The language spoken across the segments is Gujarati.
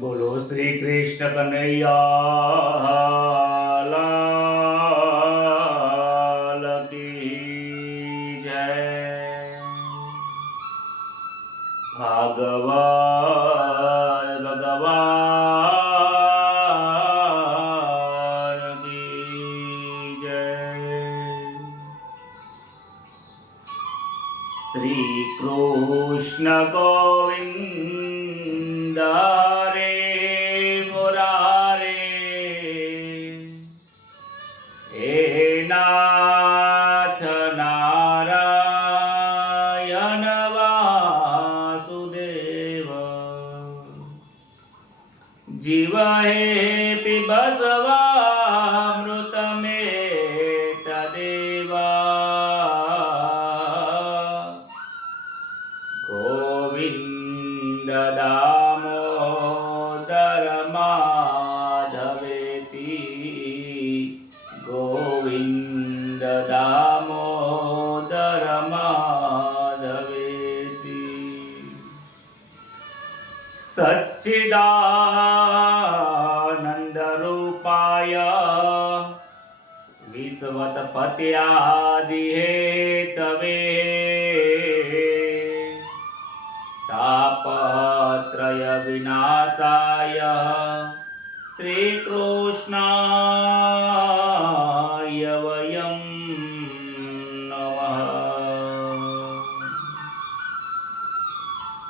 બોલો શ્રી કૃષ્ણ કનૈયા લાલ કી જય. ભાગવત ભગવાન કી જય. શ્રી કૃષ્ણ ગોવિંદ હરે મુરારે, હે નાથ નારાયણ વાસુદેવ, જીવ હે પિબસ્વામૃતમે તદેવા, ગોવિંદ દામોદર માધવેતી, ગોવિંદ દામોદર માધવેતી. સચ્ચિદાનંદ રૂપાય વિશ્વતપત્યાદિ હેતવે, તાપત્રય વિનાશાય શ્રી કૃષ્ણાય વયમ નમઃ.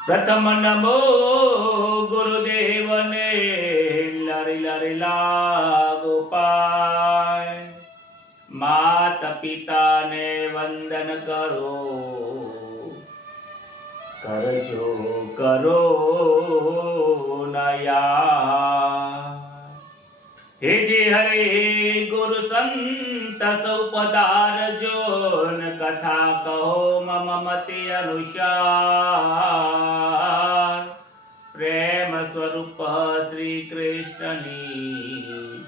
પ્રથમ નમો ગુરુદેવને, લરી લરી લાગો પાય, માત પિતાને વંદન કરો, કરજો કરો નયા. હે જે હરે ગુરુ સંત સૌ પધારજો, કથા કહો મમ મતિ અનુસાર, પ્રેમ સ્વરૂપ શ્રી કૃષ્ણની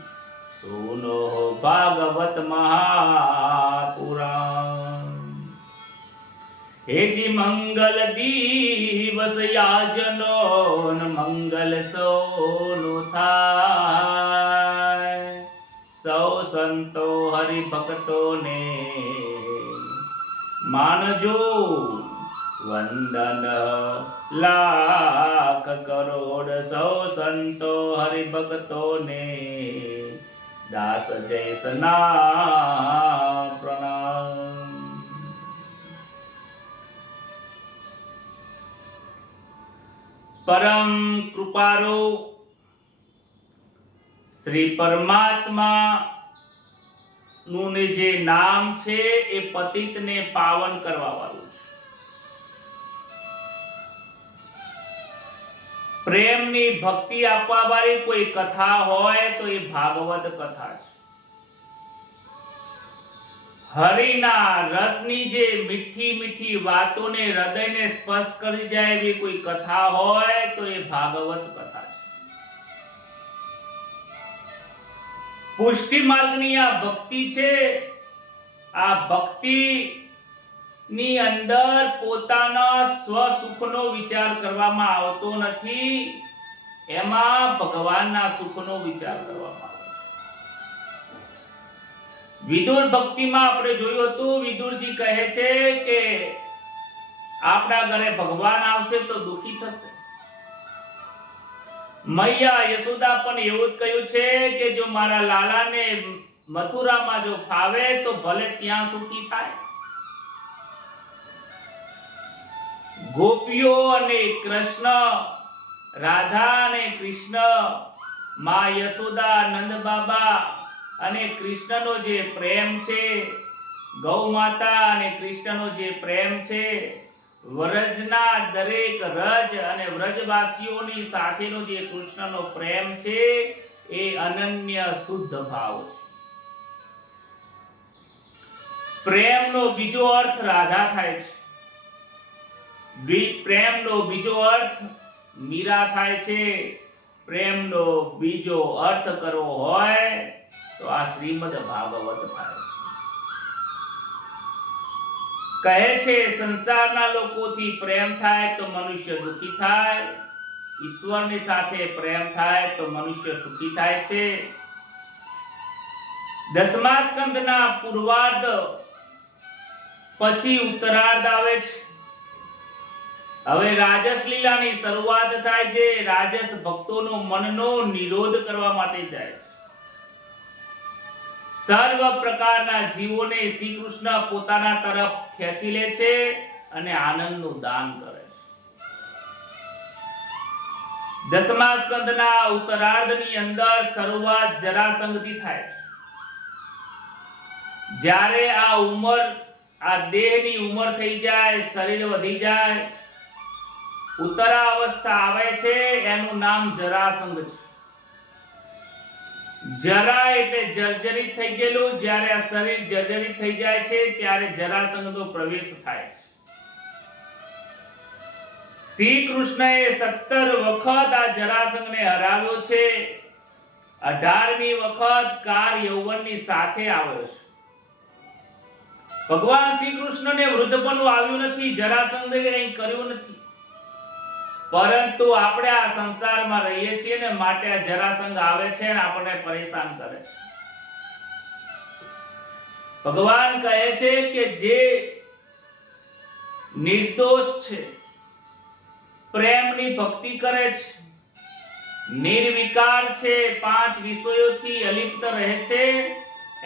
સુનો ભાગવત મહાપુરાણ. હેજી મંગલ દિવસ યાજનો, મંગલ સોનું થાય, સૌ સંતો હરિભક્તોને માનજો વંદન લાખ કરોડ. સૌ સંતો હરિભક્તોને દાસ જૈસના પ્રણામ. પરમ કૃપાળુ શ્રી પરમાત્મા નું જે નામ છે એ પતિતને પાવન કરવા વાળું છે. પ્રેમની ભક્તિ આપવા વાળી કોઈ કથા હોય તો એ ભાગવત કથા છે. હરિના રસની જે મીઠી મીઠી વાતોને હૃદયને સ્પર્શ કરી જાય એવી કોઈ કથા હોય તો એ ભાગવત કથા છે. પુષ્ટિ માર્ગની આ ભક્તિ છે. આ ભક્તિ ની અંદર પોતાના સ્વ સુખનો વિચાર કરવામાં આવતો નથી, એમાં ભગવાનના સુખનો વિચાર કરવામાં આવે. વિદુર ભક્તિમાં આપણે જોયું હતું, વિદુરજી કહે છે કે આપણા ઘરે ભગવાન આવશે તો દુખી થશે. મૈયા યશોદા પણ એવું જ કહ્યું છે કે જો મારા લાલાને મથુરામાં જો ફાવે તો ભલે ત્યાં સુખી થાય. ગોપીઓ અને કૃષ્ણ, રાધા અને કૃષ્ણ, માં યશોદા, નંદ બાબા અને કૃષ્ણનો જે પ્રેમ છે, ગૌ માતા અને કૃષ્ણનો જે પ્રેમ છે, વ્રજના દરેક રજ અને વ્રજવાસીઓની સાથેનો જે કૃષ્ણનો પ્રેમ છે એ અનન્ય શુદ્ધ ભાવ છે. પ્રેમનો બીજો અર્થ રાધા થાય છે. પ્રેમનો બીજો અર્થ મીરા થાય છે. પ્રેમનો બીજો અર્થ કરવો હોય તો આ શ્રીમદ ભાગવત થાય છે. કહે છે સંસારના લોકોથી પ્રેમ થાય તો મનુષ્ય દુખી થાય, ઈશ્વરની સાથે પ્રેમ થાય તો મનુષ્ય સુખી થાય છે. 10મા સ્કંદના પૂર્વાર્ધ પછી ઉત્તરાર્ધ આવે છે. હવે રાજસ લીલાની શરૂઆત થાય છે. રાજસ ભક્તોનો મનનો નિરોધ કરવા માટે જાય છે. સર્વ પ્રકારના જીવોને શ્રી કૃષ્ણ પોતાના તરફ ખેંચી લે છે અને આનંદનું દાન કરે છે. 10મા સ્કંદના ઉત્તરાર્ધની અંદર શરૂઆત જરાસંઘથી થાય છે. જ્યારે આ દેહની ઉંમર થઈ જાય, શરીર વધી જાય, ઉત્તરાવસ્થા આવે છે, એનું નામ જરાસંઘ છે. જરા એટલે જર્જરિત થઈ ગયેલું. જ્યારે આ શરીર જર્જરિત થઈ જાય છે ત્યારે જરાસંઘનો પ્રવેશ થાય છે. શ્રી કૃષ્ણએ 17 વખત આ જરાસંઘને હરાવ્યો છે. 18મી વખત કાર યૌવનની સાથે આવ્યો છે. ભગવાન શ્રી કૃષ્ણને વૃદ્ધપણું આવ્યું નથી, જરાસંઘે કંઈ કર્યું નથી, પરંતુ આપણે આ સંસારમાં રહીએ છીએ ને માટે આ જરાસંઘ આવે છે અને આપણને પરેશાન કરે છે. ભગવાન કહે છે કે જે નિર્દોષ છે, પ્રેમની ભક્તિ કરે છે, નિર્વિકાર છે, 5 વિષયોથી અલિપ્ત રહે છે,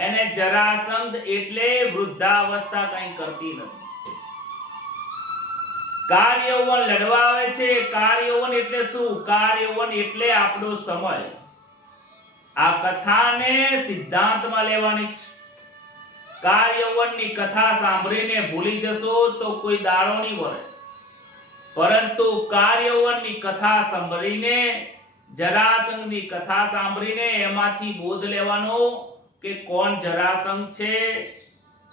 એને જરાસંઘ એટલે વૃદ્ધાવસ્થા કંઈ કરતી નથી. કાર યૌવન લડવા આવે છે. કાર યૌવન એટલે શું? કાર યૌવન એટલે આપણો સમય. આ કથાને સિદ્ધાંતમાં લેવાની છે. કાર યૌવનની કથા સાંભળીને ભૂલી જશો તો કોઈ દાડો નહીં વળે, પરંતુ કાર યૌવનની કથા સાંભળીને, જરાસંઘની કથા સાંભળીને એમાંથી બોધ લેવાનો કે કોણ જરાસંઘ છે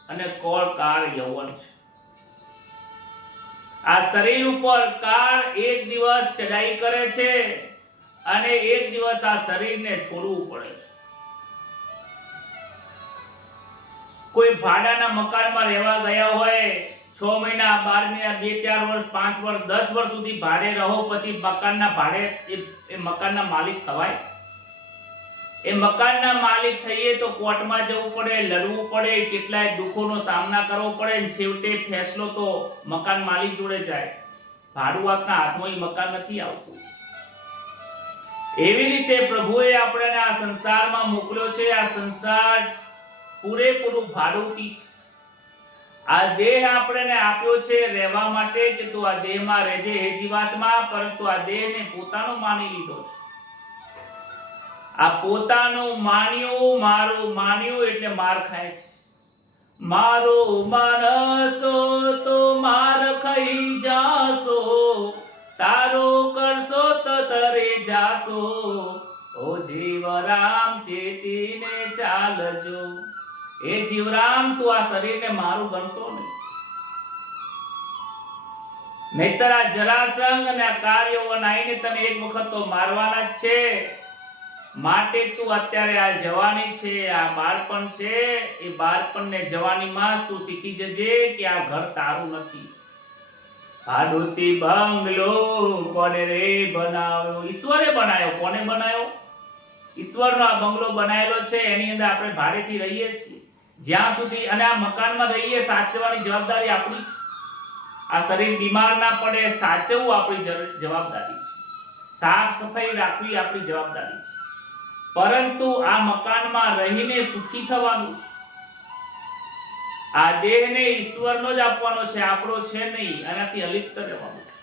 અને કોણ કાર યૌવન છે. આ શરીર ઉપર કાર એક દિવસ ચડાઈ કરે છે અને એક દિવસ આ શરીરને છોડવું પડે છે. કોઈ ભાડાના મકાનમાં રહેવા ગયા હોય, 6 મહિના, 12 મહિના, 2-4 વર્ષ, 5 વર્ષ, 10 વર્ષ સુધી ભાડે રહો, પછી મકાનના ભાડે એ મકાનના માલિક થવાય? એ મકાનના માલિક થઈએ તો કોર્ટમાં જવું પડે, લડવું પડે, કેટલાય દુઃખોનો સામના કરવો પડે, છેવટે ફેસલો તો મકાન માલિક જોડે જાય. ભાડુઆતના હાથમાં એ મકાન નથી આવતું. એવી રીતે પ્રભુએ આપણને આ સંસારમાં મોકલ્યો છે. આ સંસાર પૂરેપૂરું ભાડુતી છે. આ દેહ આપણને આપ્યો છે રહેવા માટે કે તું આ દેહમાં રહેજે હે જીવાત્મા, પરંતુ આ દેહને પોતાનો માની લીધો છે. આ પોતાનું માન્યું, મારું માન્યું એટલે માર ખાય છે. મારો માનસો તો માર ખાઈ જાશો, તારો કરશો તો તરે જાશો, ઓ જીવરામ ચેતીને ચાલજો. એ જીવરામ, તું આ શરીરને મારું ગણતો નહીં, નહીતર આ જરાસંઘ અને આ કાર યૌવન આવીને તને એક વખત તો મારવાના જ છે. માટે તું અત્યારે આ જવાની છે, આ બાળપણ છે, એ બાળપણને જવાનીમાં તું શીખી જજે કે આ ઘર તારું નથી. ભાડુતી બંગલો કોને રે બનાવ્યો? ઈશ્વરે બનાવ્યો. કોને બનાવ્યો? ઈશ્વરનો આ બંગલો બનાવેલો છે, એની અંદર આપણે ભાડેથી રહીએ છીએ જ્યાં સુધી, અને આ મકાનમાં રહીએ, સાચવવાની જવાબદારી આપણી છે. આ શરીર બીમાર ના પડે, સાચવવું આપણી જવાબદારી છે. સાફ સફાઈ રાખવી આપણી જવાબદારી છે. પરંતુ આ મકાનમાં રહીને સુખી થવાનું છે. આ દેહને ઈશ્વરનો જ આપવાનો છે, આપણો છે નહીં. આનાથી અલિપ્ત રહેવાનું છે.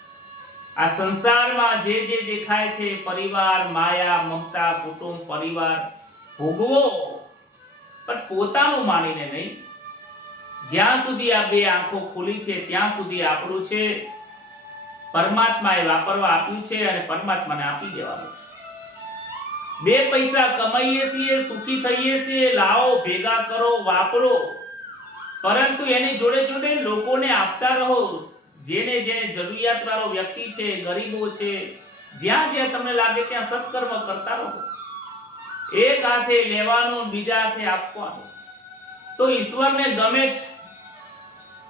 આ સંસારમાં જે જે દેખાય છે, પરિવાર, માયા, મમતા, કુટુંબ, પરિવાર ભોગવો, પણ પોતાનું માનીને નહીં. જ્યાં સુધી આ બે આંખો ખુલી છે ત્યાં સુધી આપણું છે. પરમાત્માએ વાપરવા આપ્યું છે અને પરમાત્માને આપી દેવાનું છે. 2 પૈસા કમાઈએ છીએ, સુખી થઈએ છીએ, લાવો, ભેગા કરો, વાપરો, પરંતુ એની જોડે જોડે લોકોને આપતા રહો. જેને જેને જરૂરિયાતવાળો વ્યક્તિ છે, ગરીબો છે, જ્યાં જ્યાં તમને લાગે ત્યાં સત્કર્મ કરતા રહો. એક હાથે લેવાનું, બીજા હાથે આપવાનું. તો ઈશ્વરને ગમે છે.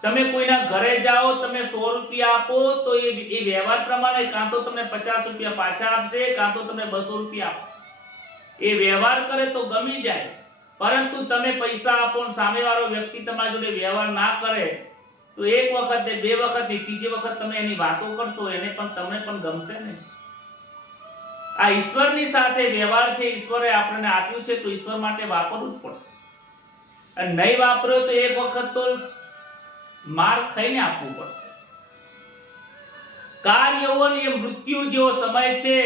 તમે કોઈના ઘરે જાઓ, તમે 100 રૂપિયા આપો તો એ વ્યવહાર પ્રમાણે કાં તો તમને 50 રૂપિયા પાછા આપશે, કાં તો તમને 200 રૂપિયા આપશે. એ વ્યવહાર કરે તો ગમી જાય. પરંતુ તમે પૈસા આપો ને સામેવાળો વ્યક્તિ તમારી જોડે વ્યવહાર ના કરે તો એક વખત ને બે વખત ને ત્રીજી વખત તમે એની વાતો કરશો, એને પણ તમને પણ ગમશે ને. આ ઈશ્વરની સાથે વ્યવહાર છે. ઈશ્વરે આપણને આપ્યું છે તો ઈશ્વર માટે વાપરવું જ પડશે. અને નહીં વાપર્યો તો એક વખત તો માર ખાઈને આપવું પડશે. કાળ યૌવન એ મૃત્યુ જેવો સમય છે.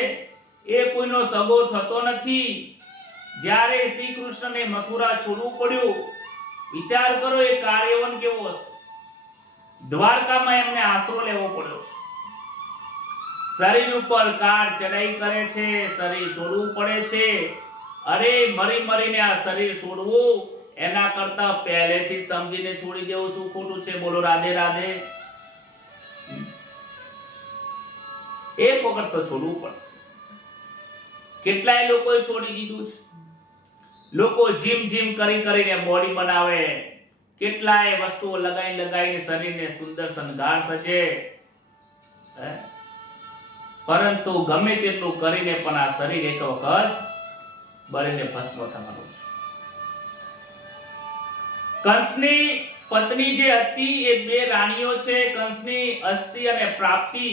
એ કોઈનો સગો થતો નથી. જ્યારે શ્રી કૃષ્ણને મથુરા છોડવું પડ્યું, વિચાર કરો એ કાળ યૌવન કેવો હશે. દ્વારકામાં એમને આશરો લેવો પડ્યો છે. શરીર ઉપર કાર ચડાઈ કરે છે, શરીર છોડવું પડે છે. અરે મરી મરીને આ શરીર છોડવું એના કરતા પહેલેથી સમજીને છોડી દેવું શું ખોટું છે? બોલો રાધે રાધે. એક વખત તો છોડવું પડશે. કેટલાય લોકોએ છોડી દીધું છે. લોકો જીમ કરીને બોડી બનાવે, કેટલાય વસ્તુઓ લગાઈને શરીરને સુંદર શણગાર સજે, પરંતુ ગમે તેટલું કરીને પણ આ શરીર એક વખત બળીને ભસ્મ થવાનું છે. કંસની પત્ની જે હતી એ બે રાણીઓ છે, કંસની અસ્થિ અને પ્રાપ્તિ.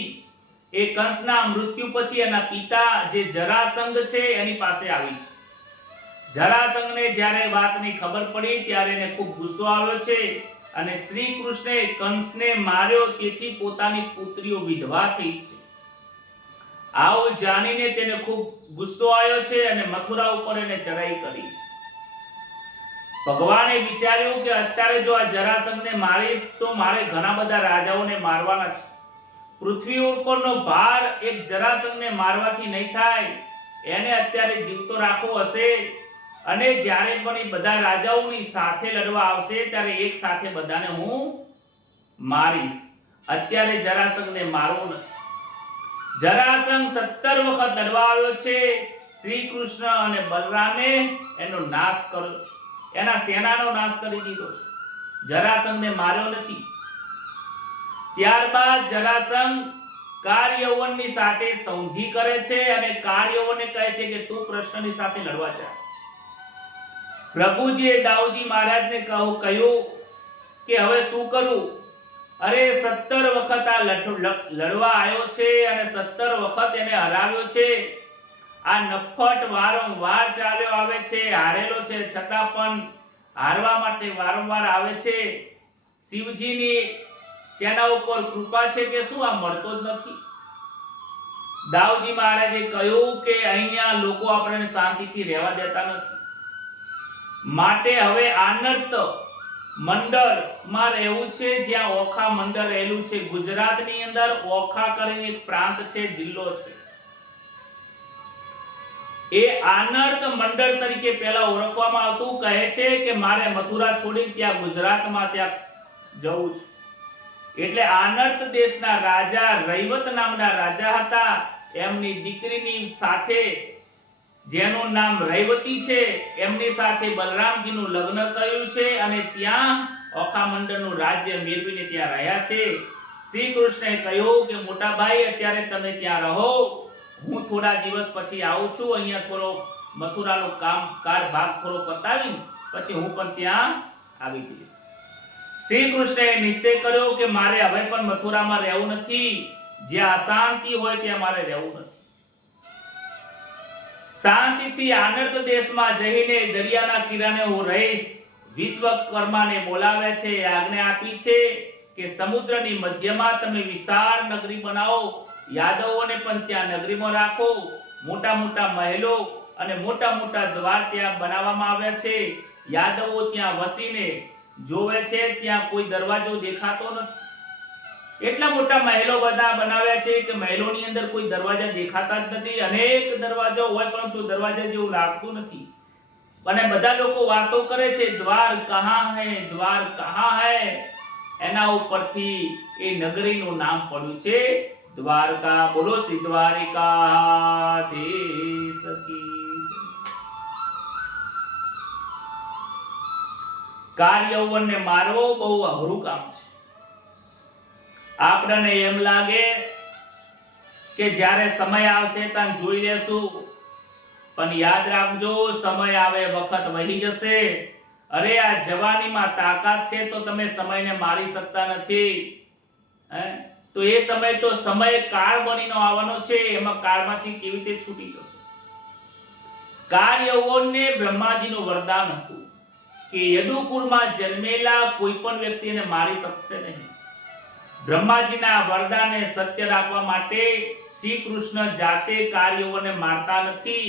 એ કંસના મૃત્યુ પછી એના પિતા જે જરાસંઘ છે એની પાસે આવી છે. જરાસંઘને જ્યારે વાતની ખબર પડી ત્યારે એને ખૂબ ગુસ્સો આવ્યો છે અને શ્રી કૃષ્ણે કંસને માર્યો, તેથી પોતાની પુત્રીઓ વિધવા થઈ છે. આવું જાણીને તેને ખૂબ ગુસ્સો આવ્યો છે અને મથુરા ઉપર એને ચડાઈ કરી. ભગવાને વિચાર્યું કે અત્યારે જો આ જરાસંઘને મારીશ તો મારે ઘણા બધા રાજાઓને મારવાના છે. પૃથ્વી ઉપરનો ભાર એક જરાસંઘને મારવાથી નહીં થાય. એને અત્યારે જીવતો રાખવો હશે અને જ્યારે પણ એ બધા રાજાઓની સાથે લડવા આવશે ત્યારે એક સાથે બધાને હું મારીશ. અત્યારે જરાસંઘને મારવો નથી. જરાસંઘ 17 વખત લડવા આવ્યો છે. શ્રી કૃષ્ણ અને બલરામે એનો નાશ કર્યો છે, એના સેનાનો નાશ કરી દીધો છે. જરાસંઘને માર્યો નથી. ત્યારબાદ જરાસંઘ કાળ યૌવનની સાથે સંધિ કરે છે અને કાળ યૌવનને કહે છે કે તું કૃષ્ણની સાથે લડવા જા. પ્રભુજીએ દાઉજી મહારાજને કહ્યું કે હવે શું કરું? અરે 17 વખત આ લડવા આવ્યો છે અને 17 વખત એને હરાવ્યો છે. આ નફટ વારંવાર ચાલ્યો આવે છે, હારેલો છે, છતાં પણ હારવા માટે વારંવાર આવે છે. શિવજીની તેના ઉપર કૃપા છે કે શું આ મળતો જ નથી? દાઉજી મહારાજે કહ્યું કે અહીંયા લોકો આપણને શાંતિથી રહેવા દેતા નથી, માટે હવે આનર્ત મંડળમાં રહેવું છે, જ્યાં ઓખા મંડળ રહેલું છે. ગુજરાતની અંદર ઓખા કરીને એક પ્રાંત છે, જિલ્લો છે. એ આનર્ત મંડળ તરીકે પહેલા ઓળખવામાં આવતું. કહે છે કે મારે મથુરા છોડી ત્યાં ગુજરાતમાં ત્યાં જવું છે. એટલે આનર્ત દેશના રાજા રૈવત નામના રાજા હતા. એમની દીકરીની સાથે, જેનું નામ રૈવતી છે, એમની સાથે બલરામજીનું લગ્ન થયું છે અને ત્યાં ઓખા મંડળનું રાજ્ય મેળવીને ત્યાં રહ્યા છે. શ્રી કૃષ્ણએ કહ્યું કે મોટા ભાઈ અત્યારે તમે ત્યાં રહો, હું થોડા દિવસ પછી આવું છું. અહીંયા થોડો મથુરાનો કામકાર ભાગ થોડો પતાવીને પછી હું પણ ત્યાં આવી જઈશ. શ્રી કૃષ્ણએ નિશ્ચય કર્યો કે મારે હવે પણ મથુરામાં રહેવું નથી. જ્યાં અશાંતિ હોય ત્યાં મારે રહેવું નથી. શાંતિથી આનર્ત દેશમાં જઈને દરિયાના કિનારે હું રહીશ. વિશ્વકર્માને બોલાવ્યા છે, આજ્ઞા આપી છે કે સમુદ્રની મધ્યમાં તમે વિશાળ નગરી બનાવો. યાદવોને પણ ત્યાં નગરીમાં રાખો. મોટા મોટા મહેલો અને મોટા મોટા દ્વાર ત્યાં બનાવવામાં આવ્યા છે. યાદવો ત્યાં વસીને જોવે છે, ત્યાં કોઈ દરવાજો દેખાતો નથી. એટલા મોટા મહેલો બધા બનાવ્યા છે કે મહેલોની અંદર કોઈ દરવાજા દેખાતા જ નથી. અનેક દરવાજા હોય પરંતુ દરવાજા જેવું લાગતું નથી. અને બધા લોકો વાતો કરે છે, દ્વાર કહાં હૈ, દ્વાર કહાં હૈ. એના ઉપરથી એ નગરીનું નામ પડ્યું છે દ્વારકા. બોલો શ્રી દ્વારિકાધીશ કી. કાળ યૌવનને મારવો બહુ અઘરું કામ છે. આપણને એમ લાગે કે જ્યારે સમય આવશે ત્યાં જોઈ લેશું, પણ યાદ રાખજો સમય આવે વખત વહી જશે. અરે આ જવાનીમાં તાકાત છે તો તમે સમયને મારી શકતા નથી. તો એ સમય તો સમય કાળ બનીને આવવાનો છે, એમાં કાળમાંથી કેવી રીતે છૂટી જશો? કાળ યૌવનને બ્રહ્માજીનું વરદાન હતું કે યદુપુરમાં જન્મેલા કોઈ પણ વ્યક્તિને મારી શકશે નહીં. બ્રહ્માજીના વરદાનને સત્ય રાખવા માટે શ્રી કૃષ્ણ જાતે કાળ યૌવનને મારતા નથી.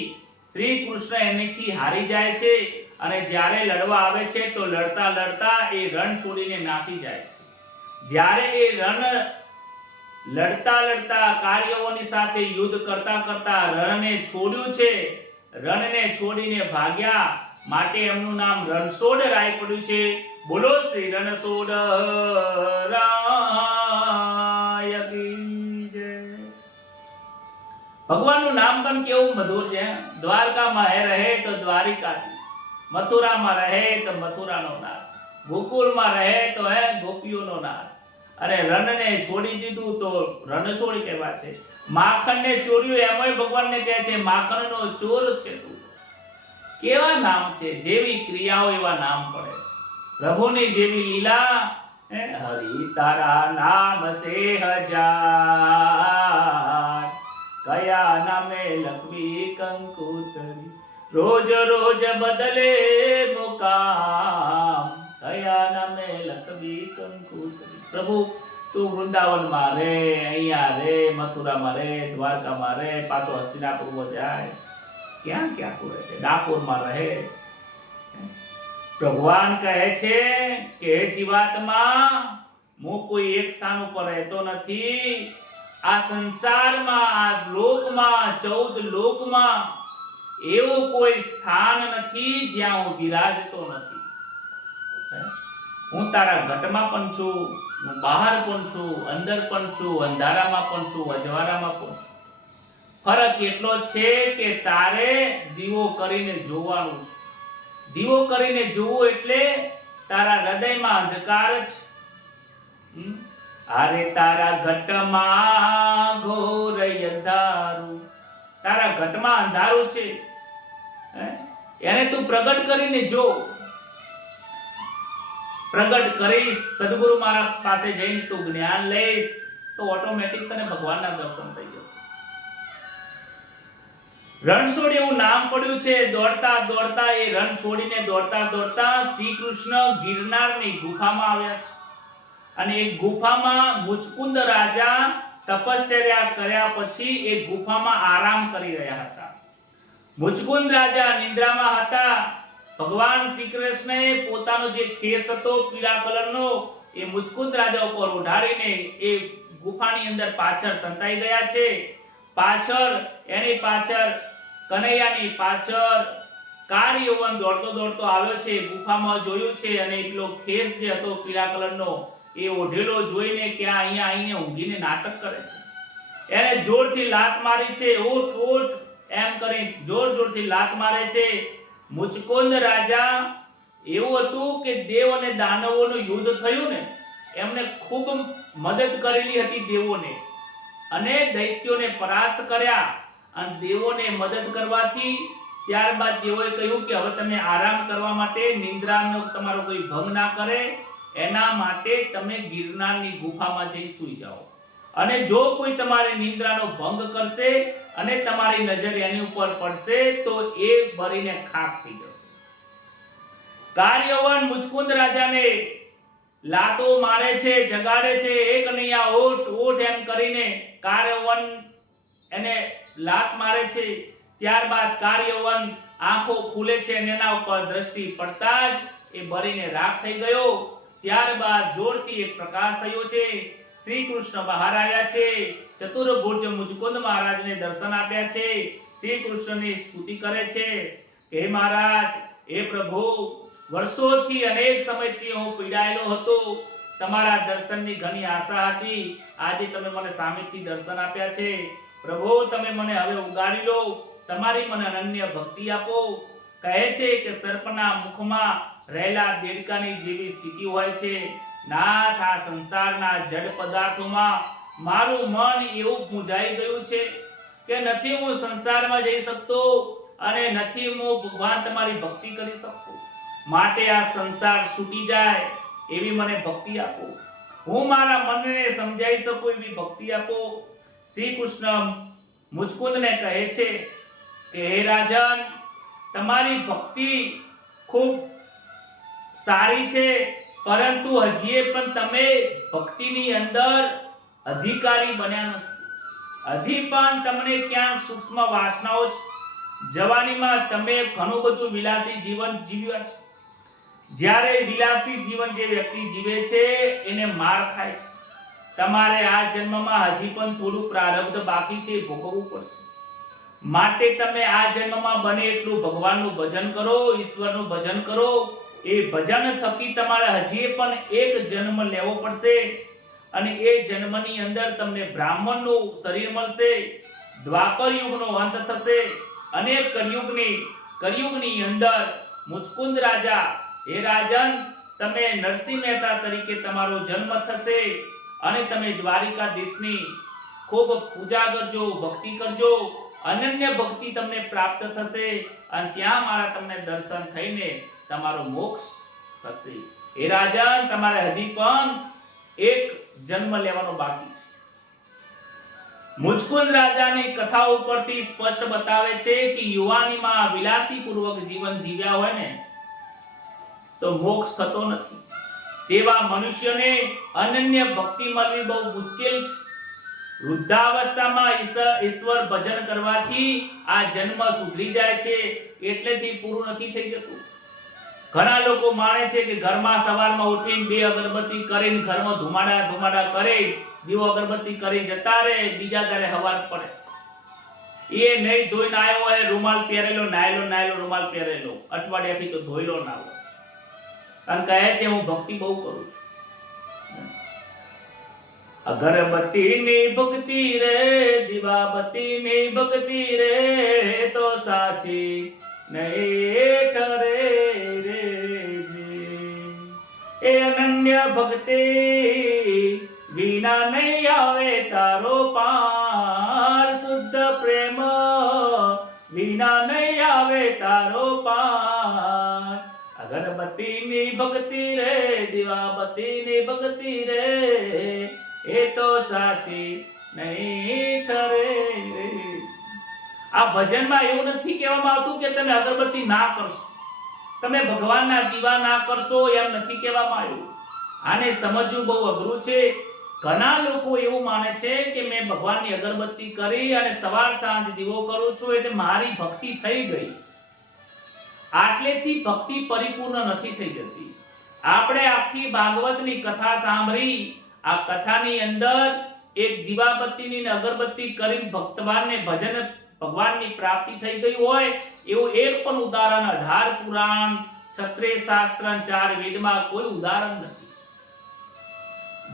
શ્રી કૃષ્ણ એનેથી હારી જાય છે અને જ્યારે લડવા આવે છે તો લડતા લડતા એ રણ છોડીને નાસી જાય છે. જ્યારે એ રણ લડતા લડતા કાળ યૌવનની સાથે યુદ્ધ કરતા કરતા રણને છોડ્યું છે, રણને છોડીને ભાગ્યા માટે એમનું નામ રણછોડ રાય પડ્યું છે. બોલો શ્રી રણછોડ રાય કી જય. ભગવાનનું નામ પણ કેવું મધુર છે. દ્વારકામાં રહે તો દ્વારિકાધીશ, મથુરામાં રહે તો મથુરાનો નાથ, ગોકુળમાં રહે તો ગોપીઓનો નાથ. અરે રણને છોડી દીધું તો રણછોડ કહેવાય છે. માખણને ચોર્યું એમાંય ભગવાનને કહે છે માખણનો ચોર છે તું. કેવા નામ છે, જેવી ક્રિયાઓ એવા નામ પડે છે. પ્રભુની જેવી લીલા, હરિ તારા નામ સે હજાર, કયા નામે લખવી કંકુતરી, રોજ રોજ બદલે મુકામ, કયા નામે લખવી કંકુતરી. પ્રભુ તું વૃંદાવનમાં રે, અહીંયા રે, મથુરામાં રે, દ્વારકામાં રે, પાછો હસ્તિનાપુરમાં જાય, ક્યાં ક્યાં તું રહે છે? ડાકોરમાં રહે. ભગવાન કહે છે કે જીવાત્મા હું કોઈ એક સ્થાન ઉપર રહેતો નથી. આ સંસારમાં, આ લોકમાં, 14 લોકમાં એવું કોઈ સ્થાન નથી જ્યાં હું બિરાજતો નથી. હું તારા ઘટમાં પણ છું, હું બહાર પણ છું, અંદર પણ છું, અંધારામાં પણ છું, અજવાળામાં પણ છું. ફરક એટલો છે કે તારે દીવો કરીને જોવાનું છે. દીવો કરીને જોવું એટલે તારા હૃદયમાં અંધકાર છે. અરે તારા ઘટમાં ઘોર અંધારું, તારા ઘટમાં અંધારું છે, એને તું પ્રગટ કરીને જો. પ્રગટ કરીશ, સદગુરુ મારા પાસે જઈને તું જ્ઞાન લઈશ તો ઓટોમેટિક તને ભગવાનના દર્શન થઈ જશે. રણછોડ એવું નામ પડ્યું છે. દોડતા દોડતા એ રણ છોડીને દોડતા દોડતા શ્રી કૃષ્ણ ગિરનારની ગુફામાં આવ્યા છે. અને એ ગુફામાં મુચકુંદ રાજા તપશ્ચર્યા કર્યા પછી એ ગુફામાં આરામ કરી રહ્યા હતા. મુચકુંદ રાજા નિંદ્રામાં હતા. ભગવાન શ્રી કૃષ્ણએ પોતાનો જે ખેસ હતો પીળા કલરનો એ મુચકુંદ રાજા ઉપર ઓઢાડીને એ ગુફાની અંદર પાછળ સંતાઈ ગયા છે. પાછળ એની પાછળ કનૈયાની પાછળ કાળ યૌવન દોડતો દોડતો આવ્યો છે. ગુફામાં જોયું છે અને એટલો ખેસ જે હતો પીળા કલરનો એ ઓઢેલો જોઈને કે અહીંયા આવીને ઊંઘીને નાટક કરે છે. એને જોરથી લાત મારી છે. ઉઠ ઉઠ એમ કરી જોર જોરથી લાત મારે છે. મુચકુંદ રાજા એવું હતું કે દેવ અને દાનવોનું યુદ્ધ થયું ને, એમને ખૂબ મદદ કરેલી હતી દેવોને, અને દૈત્યોને પરાસ્ત કર્યા. અને દેવોને મદદ કરવાથી ત્યારબાદ દેવોએ કહ્યું કે હવે તમે આરામ કરવા માટે નિંદ્રાનો તમારો કોઈ ભંગ ના કરે, એના માટે તમે ગિરનારની ગુફામાં જઈ સૂઈ જાઓ. અને જો કોઈ તમારી નિંદ્રાનો ભંગ કરશે અને તમારી નજર એની ઉપર પડશે તો એ બળીને ખાક થઈ જશે. કાળ યૌવન મુચકુંદ રાજાને લાતો મારે છે, જગાડે છે. એક નૈયા ઓઠ ઓઠ એમ કરીને કાળ યૌવન એને લાત મારે છે. ત્યારબાદ કાળ યૌવન આંખો ખુલે છે અને એના ઉપર દ્રષ્ટિ પડતા જ એ બળીને રાખ થઈ ગયો. ત્યારબાદ જોરથી એક પ્રકાશ થયો છે. શ્રી કૃષ્ણ બહાર આવ્યા છે. ચતુર્ભુજ મુચકુંદ મહારાજને દર્શન આપ્યા છે. શ્રી કૃષ્ણની સ્તુતિ કરે છે કે હે મહારાજ, હે પ્રભુ, વર્ષોથી અનેક સમયથી હું પીડાયેલો હતો. તમારા દર્શનની ઘણી આશા હતી. આજે તમે મને સામેથી દર્શન આપ્યા છે. પ્રભુ, તમે મને હવે ઉગાડી લો. તમારી મને અનન્ય ભક્તિ આપો. કહે છે કે સર્પના મુખમાં રહેલા દેડકાની જેવી સ્થિતિ હોય છે. નાથ, આ સંસારના જડ પદાર્થોમાં મારું મન એવું મૂંઝાઈ ગયું છે કે નથી હું સંસારમાં જઈ શકતો અને નથી હું ભગવાન તમારી ભક્તિ કરી શકતો. માટે આ સંસાર છૂટી જાય એવી મને ભક્તિ આપો. હું મારા મનને સમજાઈ શકું એવી ભક્તિ આપો. શ્રી કૃષ્ણ મુચકુંદને કહે છે કે હે રાજન, તમારી ભક્તિ ખૂબ સારી છે, પરંતુ હજીએ પણ તમે ભક્તિની અંદર અધિકારી બન્યા નથી. હજી પણ તમને ક્યાંક સૂક્ષ્મ વાસનાઓ છે. જવાનીમાં તમે ઘણું બધું વિલાસી જીવન જીવ્યા છે. જ્યારે વિલાસી જીવન જે વ્યક્તિ જીવે છે એને માર ખાય છે. તમારે આ જન્મમાં હજી પણ થોડું પ્રારબ્ધ બાકી છે, ભોગવવું પડશે. માટે તમે આ જન્મમાં બને એટલું ભગવાનનું ભજન કરો, ઈશ્વરનું ભજન કરો. એ ભજન થકી તમારે હજી પણ એક જન્મ લેવો પડશે અને એ જન્મની અંદર તમને બ્રાહ્મણનું શરીર મળશે. દ્વાપર યુગનો અંત થશે અને કળિયુગની અંદર મુચકુંદ રાજા, હે રાજન, તમે નરસિંહ મહેતા તરીકે તમારો જન્મ થશે અને તમે દ્વારિકાધીશની ખૂબ પૂજા કરજો, ભક્તિ કરજો. અનન્ય ભક્તિ તમને પ્રાપ્ત થશે અને ત્યાં મારા તમને દર્શન થઈને તમારો મોક્ષ થશે. હે રાજન, તમારે હજી પણ એક જન્મ લેવાનો બાકી છે. મુચકુંદ રાજાની કથા ઉપરથી સ્પષ્ટ બતાવે છે કે યુવાનીમાં વિલાસી પૂર્વક જીવન જીવ્યા હોય ને તો મોક્ષ થતો નથી. તેવા મનુષ્યને અનન્ય ભક્તિ મળવી બહુ મુશ્કેલ છે. વૃદ્ધાવસ્થામાં ઈશ્વર ભજન કરવાથી આ જન્મ સુધરી જાય છે, એટલેથી પૂરું નથી થઈ જતું. ઘણા લોકો માને છે કે ઘરમાં સવારમાં ઉઠીને 2 અગરબત્તી કરીને ઘરમાં ધુમાડા કરે, દીવો અગરબત્તી કરી જતા રહે, બીજા દાડે હવાર પડે એ નહીં ધોઈને આવ્યો હોય, રૂમાલ પહેરેલો, નાયેલો રૂમાલ પહેરેલો, અઠવાડિયાથી તો ધોઈલો ના હોય અને કહે છે હું ભક્તિ બહુ કરું છું. અગરબત્તીની ભક્તિ રે, દીવાબત્તીની ભક્તિ રે, તો સાચી નહીં ઠરે રે જી. એ અનન્ય ભક્તિ વિના નહીં આવે તારો પાર. શુદ્ધ પ્રેમ વિના નહીં આવે તારો પાર. અગરબત્તીની ભક્તિ રે, દીવાબત્તીની ભક્તિ રે, એ તો સાચી નહીં ઠરે રે. આ ભજનમાં એવું નથી કહેવામાં આવતું કે તમે અગરબત્તી ના કરશો, તમે ભગવાનના દીવા ના કરશો, એમ નથી કહેવામાં આવ્યું. આને સમજવું બહુ અઘરું છે. ઘણા લોકો એવું માને છે કે મેં ભગવાનની અગરબત્તી કરી અને સવાર સાંજ દીવો કરું છું એટલે મારી ભક્તિ થઈ ગઈ. આટલેથી ભક્તિ પરિપૂર્ણ નથી થઈ જતી. આપણે આખી ભાગવતની કથા સાંભળી, આ કથાની અંદર એક દીવાબત્તીની ને અગરબત્તી કરીને ભક્તવાનને ભજન ભગવાનની પ્રાપ્તિ થઈ ગઈ હોય એવું એક પણ ઉદાહરણ 18 પુરાણ, 36 શાસ્ત્ર, 4 વેદમાં કોઈ ઉદાહરણ નથી.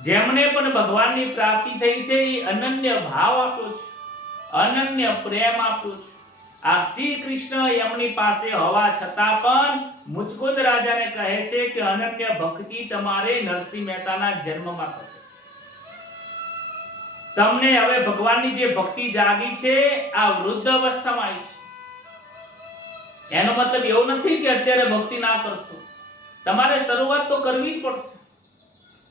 જેમને પણ ભગવાનની પ્રાપ્તિ થઈ છે એ અનન્ય ભાવ આપ્યો છે, અનન્ય પ્રેમ આપ્યો છે. આ શ્રી કૃષ્ણ એમની પાસે હોવા છતાં પણ મુચકુંદ રાજાને કહે છે કે અનન્ય ભક્તિ તમારે નરસિંહ મહેતાના જન્મમાં થશે. તમને હવે ભગવાનની જે ભક્તિ જાગી છે આ વૃદ્ધ અવસ્થામાં આવી છે. એનો મતલબ એવો નથી કે અત્યારે ભક્તિ ના કરશો. તમારે શરૂઆત તો કરવી જ પડશે.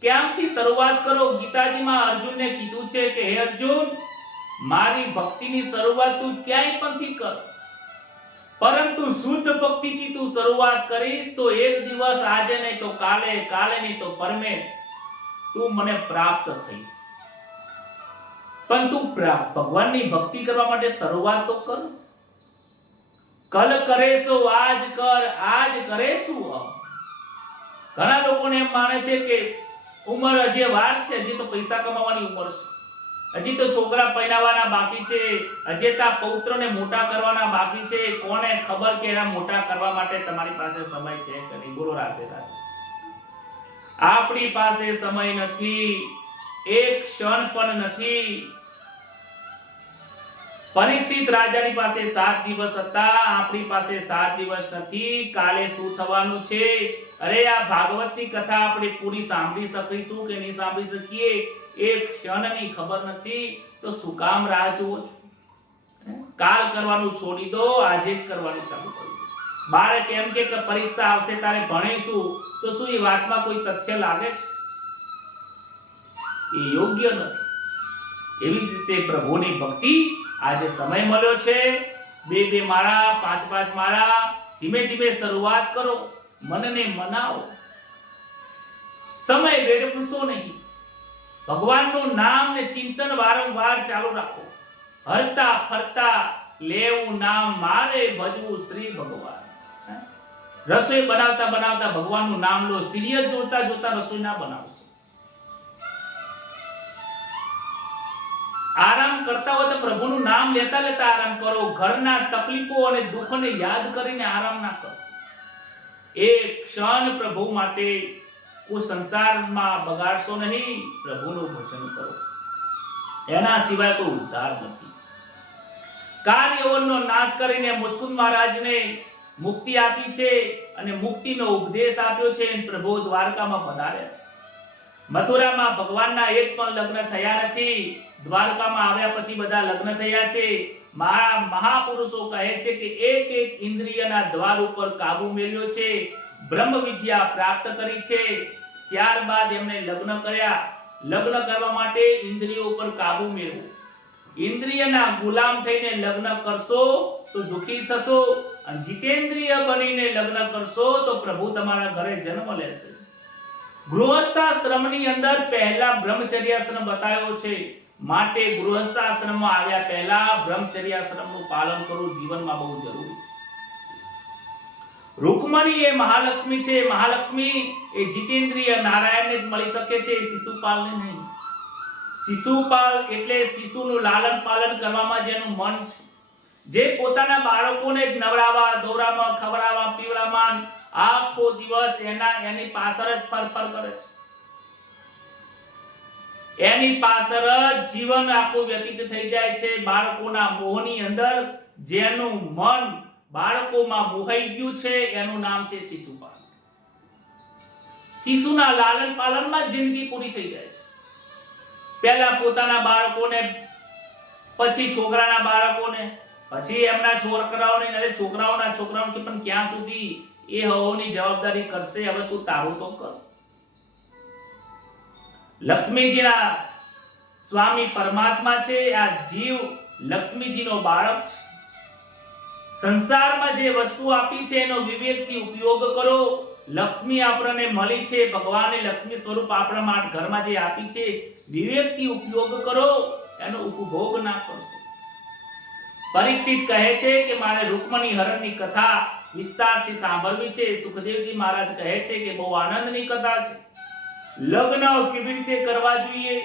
ક્યાંથી શરૂઆત કરો? ગીતાજીમાં અર્જુનને કીધું છે કે હે અર્જુન, મારી ભક્તિની શરૂઆત તું ક્યાંય પણથી કર, પરંતુ શુદ્ધ ભક્તિથી તું શરૂઆત કરીશ તો એક દિવસ, આજે નહીં તો કાલે, કાલે નહીં તો પરમે તું મને પ્રાપ્ત થઈશ. પણ તું ભગવાનની ભક્તિ કરવા માટે શરૂઆત તો કર. કલ કરેશો આજ કર, આજ કરેશું. ઘણા લોકોને એમ માને છે કે ઉંમર હજી વાર છે, હજી તો પૈસા કમાવાની ઉંમર છે, હજી તો છોકરા પૈણાવવાના બાકી છે, હજી તો પૌત્રને મોટા કરવાના બાકી છે. કોને ખબર કે એના મોટા કરવા માટે તમારી પાસે સમય છે કે નહીં? બોલો રાધે રાધે. આપણી પાસે સમય નથી, એક ક્ષણ પણ નથી. પરીક્ષિત રાજાની પાસે 7 દિવસ હતા, આપણી પાસે 7 દિવસ નથી. કાલે શું થવાનું છે અરે આ ભાગવતની કથા આપણે પૂરી સાંભળી શકીશું કે નહીં સાંભળી શકીએ એક ક્ષણની ખબર નથી, તો શું કામ રાહ જુઓ છો? કાલ કરવાનું છોડી દો, આજે જ કરવાનું ચાલુ કરી દો. બાળક એમ કે પરીક્ષા આવશે તારે ભણીશું, તો શું એ વાતમાં કોઈ તથ્ય લાગે છે? એ યોગ્ય નથી. એવી જ રીતે પ્રભુની ભક્તિ, આજે સમય મળ્યો છે, 2 માળા 5 માળા ધીમે ધીમે શરૂઆત કરો, મનને મનાવો, સમય વેડફશો નહીં. ભગવાનનું નામ ને ચિંતન વારંવાર ચાલુ રાખો. હરતા ફરતા લેવું નામ મારે, ભજવું શ્રી ભગવાન. રસોઈ બનાવતા બનાવતા ભગવાનનું નામ લો. સિરિયલ જોતા જોતા રસોઈ ના બનાવશો. આરામ કરતા હોય તો પ્રભુનું નામ લેતા લેતા આરામ કરો. ઘરના તકલીફો અને દુઃખોને યાદ કરીને આરામ ના કરશો. એક ક્ષણ પ્રભુ માટે કોઈ સંસારમાં બગાડશો નહીં. પ્રભુનું ભજન કરો, એના સિવાય કોઈ ઉદ્ધાર નથી. કાળ યૌવનનો નાશ કરીને મુચકુંદ મહારાજને મુક્તિ આપી છે અને મુક્તિનો ઉપદેશ આપ્યો છે. પ્રભુ દ્વારકામાં પધાર્યા છે. મથુરામાં ભગવાનના એક પણ લગ્ન થયા નથી. દ્વારકામાં આવ્યા પછી બધા લગ્ન થયા છે. મહાપુરુષો કહે છે કે એક એક ઇન્દ્રિયના દ્વાર ઉપર કાબુ મેળવ્યો છે, બ્રહ્મ વિદ્યા પ્રાપ્ત કરી છે. ત્યારબાદ એમણે લગ્ન કર્યા. લગ્ન કરવા માટે ઇન્દ્રિયો ઉપર કાબુ મેળવો. ઇન્દ્રિયના ગુલામ થઈને લગ્ન કરશો તો દુખી થશો, અને જીતેન્દ્રિય બનીને લગ્ન કરશો તો પ્રભુ તમારા ઘરે જન્મ લેશે. ગૃહસ્થાશ્રમની અંદર પહેલા બ્રહ્મચર્યાશ્રમ બતાવ્યો છે, માટે ગૃહસ્થાશ્રમમાં આવ્યા પહેલા બ્રહ્મચર્યાશ્રમનું પાલન કરવું જીવનમાં બહુ જરૂરી છે. રૂકમણી એ મહાલક્ષ્મી છે. મહાલક્ષ્મી એ જીતેન્દ્રિય નારાયણને જ મળી શકે છે, શિશુપાલને નહીં. શિશુપાલ એટલે શિશુનું લાલન પાલન કરવામાં જેનું મન છે, જે પોતાના બાળકોને જ નવરાવા ધોરાવા ખવડાવવા પીવડાવવા આખો દિવસ એની પાછળ જ ફરફર કરે છે. એની પાછળ જ જીવન આખું વ્યતીત થઈ જાય છે. બાળકોના મોહની અંદર જેનું મન બાળકોમાં મોહાઈ ગયું છે, એનું નામ છે શિશુપાલ. શિશુના લાલન પાલનમાં જિંદગી પૂરી થઈ જાય છે. પહેલા પોતાના બાળકોને, પછી છોકરાના બાળકોને, પછી એમના છોકરાઓને, એટલે છોકરાઓના છોકરાઓને, પણ ક્યાં સુધી એ હવોની જવાબદારી કરશે? હવે તું તારું તો કર. લક્ષ્મીજીના સ્વામી પરમાત્મા છે. આ જીવ લક્ષ્મીજીનો બાળક છે. સંસારમાં જે વસ્તુ આપી છે એનો વિવેકથી ઉપયોગ કરો. લક્ષ્મી આપણને મળી છે, ભગવાને લક્ષ્મી સ્વરૂપ આપણા ઘરમાં જે આપી છે, વિવેકથી ઉપયોગ કરો, એનો ઉપભોગ ના કરશો. પરીક્ષિત કહે છે કે મારે રૂકમણી હરણની કથા વિસ્તારથી સાંભળવી છે. સુખદેવજી મહારાજ કહે છે કે બહુ આનંદની કથા છે. લગ્ન કેવી રીતે કરવા જોઈએ,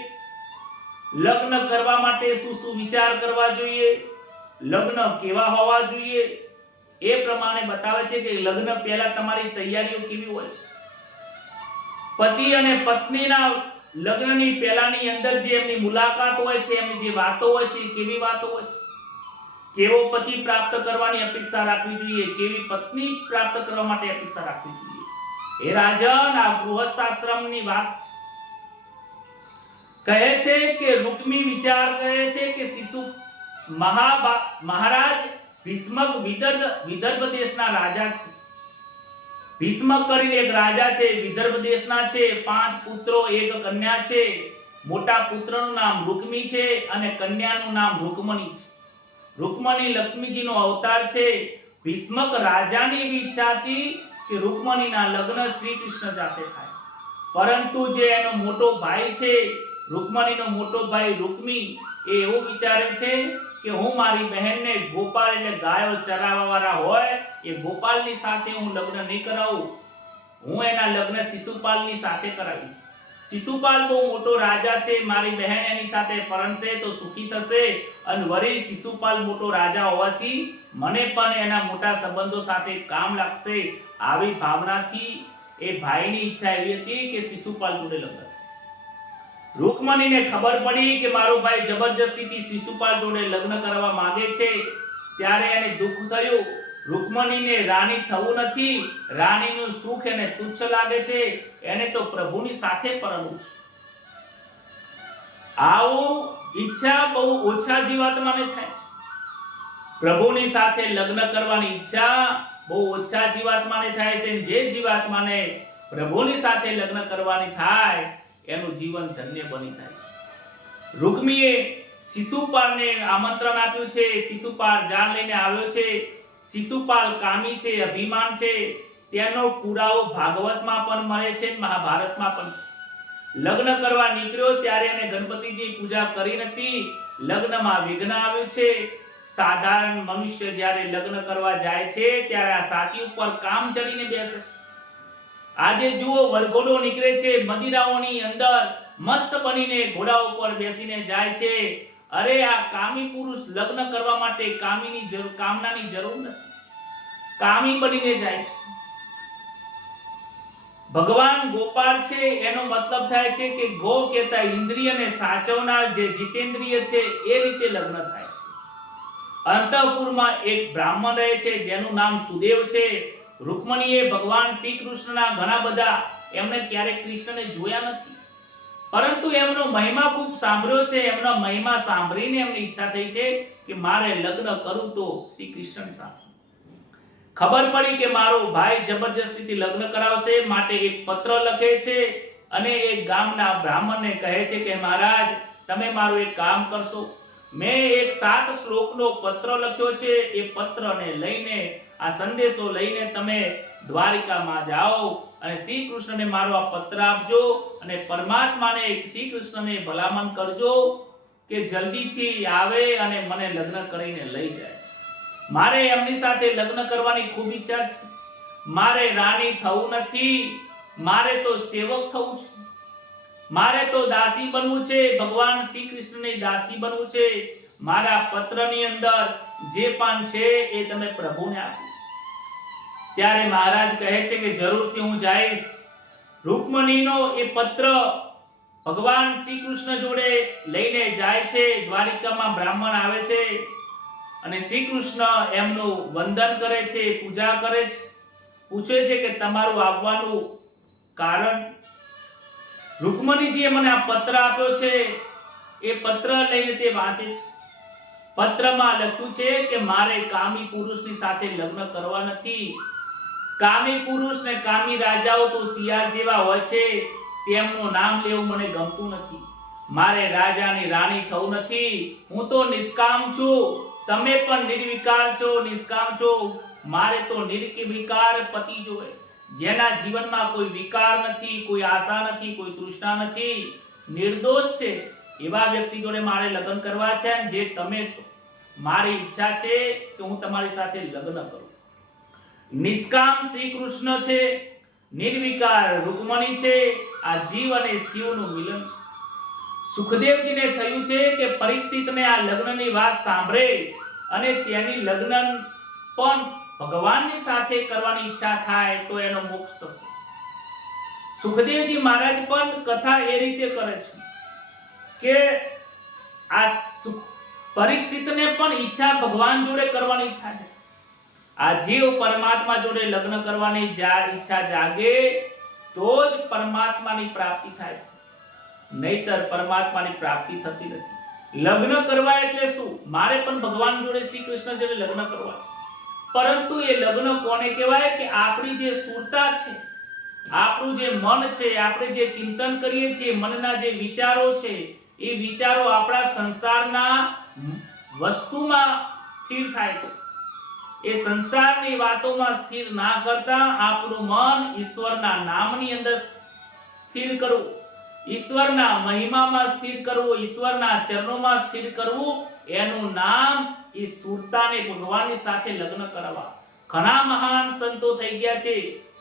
લગ્ન કરવા માટે શું શું વિચાર કરવા જોઈએ, લગ્ન કેવા હોવા જોઈએ, એ પ્રમાણે બતાવે છે કે લગ્ન પહેલા તમારી તૈયારીઓ કેવી હોય છે. પતિ અને પત્નીના લગ્નની પહેલાની અંદર જે એમની મુલાકાત હોય છે, એમની જે વાતો હોય છે, કેવી વાતો હોય છે. કેવો પતિ પ્રાપ્ત કરવાની અપેક્ષા રાખવી જોઈએ, કેવી પત્ની પ્રાપ્ત કરવા માટે અપેક્ષા રાખવી જોઈએ. હે રાજન, આ ગૃહસ્થાશ્રમની વાત કહે છે કે રૂકમી વિચાર કરે છે કે શિશુ મહારાજ ભીષ્મક વિદર્ભ દેશના રાજા છે. ભીષ્મક કરીને એક રાજા છે, વિદર્ભ દેશના છે. 5 પુત્રો 1 કન્યા છે. મોટા પુત્રનું નામ રૂકમી છે અને કન્યાનું નામ રૂકમણી છે. રૂકમણી લક્ષ્મીજીનો અવતાર છે. ભીષ્મક રાજાની એવી ઈચ્છા હતી કે રૂકમણીના લગ્ન શ્રી કૃષ્ણ સાથે થાય, પરંતુ જે એનો મોટો ભાઈ છે, રૂકમણીનો મોટો ભાઈ રૂકમી, એ એવું વિચારે છે કે હું મારી બહેનને ગોપાલ એટલે ગાયો ચરાવવા વાળા હોય એ ગોપાલની સાથે હું લગ્ન નહીં કરાવું, હું એના લગ્ન શિશુપાલની સાથે કરાવીશ. શિશુપાલ બહુ મોટો રાજા છે, મારી બહેન એની સાથે પરણશે તો સુખી થશે, અને વળી શિશુપાલ મોટો રાજા હોવાથી મને પણ એના મોટા સંબંધો સાથે કામ લાગશે. આવી ભાવનાથી એ ભાઈની ઈચ્છા એવી હતી કે શિશુપાલ જોડે લગ્ન. રૂકમણીને ખબર પડી કે મારો ભાઈ જબરજસ્તીથી શિશુપાલ જોડે લગ્ન કરવા માંગે છે, ત્યારે એને દુઃખ થયું. રૂકમણીને રાણી થવું નથી, રાણીનું સુખ એને તુચ્છ લાગે છે, એને તો પ્રભુની સાથે પરણવું છે. આવો ઈચ્છા બહુ ઓછા જીવાત્માને થાય છે. પ્રભુની સાથે લગ્ન કરવાની ઈચ્છા બહુ ઓછા જીવાત્માને થાય છે. જે જીવાત્માને પ્રભુની સાથે લગ્ન કરવાની થાય એનું જીવન ધન્ય બની થાય છે. રૂકમીએ શિશુપાળને આમંત્રણ આપ્યું છે. શિશુપાળ જાન લઈને આવ્યો છે. શિશુપાળ કામી છે, અભિમાન છે. તેનો પુરાવો ભાગવતમાં પણ મળે છે, મહાભારતમાં પણ છે. લગ્ન કરવા નીકળ્યો ત્યારે એને ગણપતિજી પૂજા કરી નથી. લગ્નમાં વિઘ્ન આવ્યું છે. સાધારણ મનુષ્ય જ્યારે લગ્ન કરવા જાય છે ત્યારે આ સાથી ઉપર કામ ચડીને બેસે છે. આજે જુઓ વરઘોડો નીકળે છે, મદિરાઓની અંદર મસ્ત બનીને ઘોડા ઉપર બેસીને જાય છે. અરે આ કામી પુરુષ લગ્ન કરવા માટે કામનાની જરૂર નથી, કામી બનીને જાય છે. ભગવાન ગોપાળ છે એનો મતલબ થાય છે કે ગો કહેતા ઇન્દ્રિયને સાચવનાર જે જીતેન્દ્રિય છે એ રીતે લગ્ન થાય છે. અંતઃપુરમાં એક બ્રાહ્મણ રહે છે જેનું નામ સુદેવ છે. રૂકમણીએ ભગવાન શ્રી કૃષ્ણના ઘણા બધા એમણે ક્યારેક કૃષ્ણને જોયા નથી, પરંતુ એમનો મહિમા ખૂબ સાંભળ્યો છે. એમનો મહિમા સાંભળીને એમની ઈચ્છા થઈ છે કે મારે લગ્ન કરું તો શ્રી કૃષ્ણ સાથે. ખબર પડી કે મારો ભાઈ જબરજસ્તીથી લગ્ન કરાવશે, માટે એક પત્ર લખે છે અને એક ગામના બ્રાહ્મણને કહે છે કે મહારાજ તમે મારું એક કામ કરશો. મેં એક 7 શ્લોકનો પત્ર લખ્યો છે. એ પત્રને લઈને, આ સંદેશો લઈને તમે દ્વારિકામાં જાઓ અને શ્રી કૃષ્ણને મારો આ પત્ર આપજો અને પરમાત્માને શ્રી કૃષ્ણને ભલામણ કરજો કે જલ્દીથી આવે અને મને લગ્ન કરીને લઈ જાય. મારે એમની સાથે લગ્ન કરવાની ખૂબ ઈચ્છા છે. મારે રાણી થવું નથી, મારે તો સેવક થવું છે. મારે તો દાસી બનવું છે, ભગવાન શ્રી કૃષ્ણની દાસી બનવું છે. મારા પત્રની અંદર જે પણ છે એ તમે પ્રભુને આપો. ત્યારે મહારાજ કહે છે કે જરૂરથી હું જઈશ. રૂકમણીનો એ પત્ર ભગવાન શ્રી કૃષ્ણ જોડે લઈને જાય છે. દ્વારિકામાં બ્રાહ્મણ આવે છે અને શ્રી કૃષ્ણ એમનું વંદન કરે છે, પૂજા કરે છે, પૂછે છે કે તમારું આવવાનું કારણ. રૂકમણીજીએ મને આ પત્ર આપ્યો છે. એ પત્ર લઈને તે વાંચે છે. પત્રમાં લખ્યું છે કે મારે કામી પુરુષની સાથે લગ્ન કરવા નથી. કામી પુરુષ ને કામી રાજાઓ તો શિયાળ જેવા હોય છે, તેમનું નામ લેવું મને ગમતું નથી. મારે રાજાની રાણી થવું નથી. હું તો નિષ્કામ છું, તમે પણ નિર્વિકાર છો, નિષ્કામ છો. મારે તો નિર્વિકાર પતિ જોઈએ, જેના જીવનમાં કોઈ વિકાર નથી, કોઈ આશા નથી, કોઈ તૃષ્ણા નથી, નિર્દોષ છે. એવા વ્યક્તિ જોડે મારે લગ્ન કરવા છે. જે તમે છો, મારી ઈચ્છા છે કે હું તમારી સાથે લગ્ન કરું. નિષ્કામ શ્રી કૃષ્ણ છે, નિર્વિકાર રૂકમણી છે. આ જીવ અને શિવનું મિલન છે. સુખદેવજીને થયું છે કે પરીક્ષિતને આ લગ્નની વાત સાંભળે અને તેની લગ્ન પણ ભગવાનની સાથે કરવાની ઈચ્છા થાય તો એનો મોક્ષ થશે. સુખદેવજી મહારાજ પણ કથા એ રીતે કરે છે કે આ પરીક્ષિતને પણ ઈચ્છા ભગવાન જોડે કરવાની ઈચ્છા છે. આ જીવ પરમાત્મા જોડે લગ્ન કરવાની ઈચ્છા જાગે તો જ પરમાત્માની પ્રાપ્તિ થાય છે, નહીતર પરમાત્માની પ્રાપ્તિ થતી નથી. લગ્ન કરવા એટલે શું? મારે પણ ભગવાન જોડે શ્રી કૃષ્ણ જોડે લગ્ન કરવા, પરંતુ એ લગ્ન કોને કહેવાય કે આપણી જે સુરતા છે, આપણું જે મન છે, આપણે જે ચિંતન કરીએ છીએ, મનના જે વિચારો છે, એ વિચારો આપણા સંસારના વસ્તુમાં સ્થિર થાય છે. એ સંસારની વાતોમાં સ્થિર ના કરતા આપણું મન ઈશ્વરના નામની અંદર સ્થિર કરવું, ઈશ્વરના મહિમામાં સ્થિર કરવું, ઈશ્વરના ચરણોમાં સ્થિર કરવું, એનું નામ એ સુરતાને ભગવાનની સાથે લગ્ન કરવા. ઘણા મહાન સંતો થઈ ગયા છે.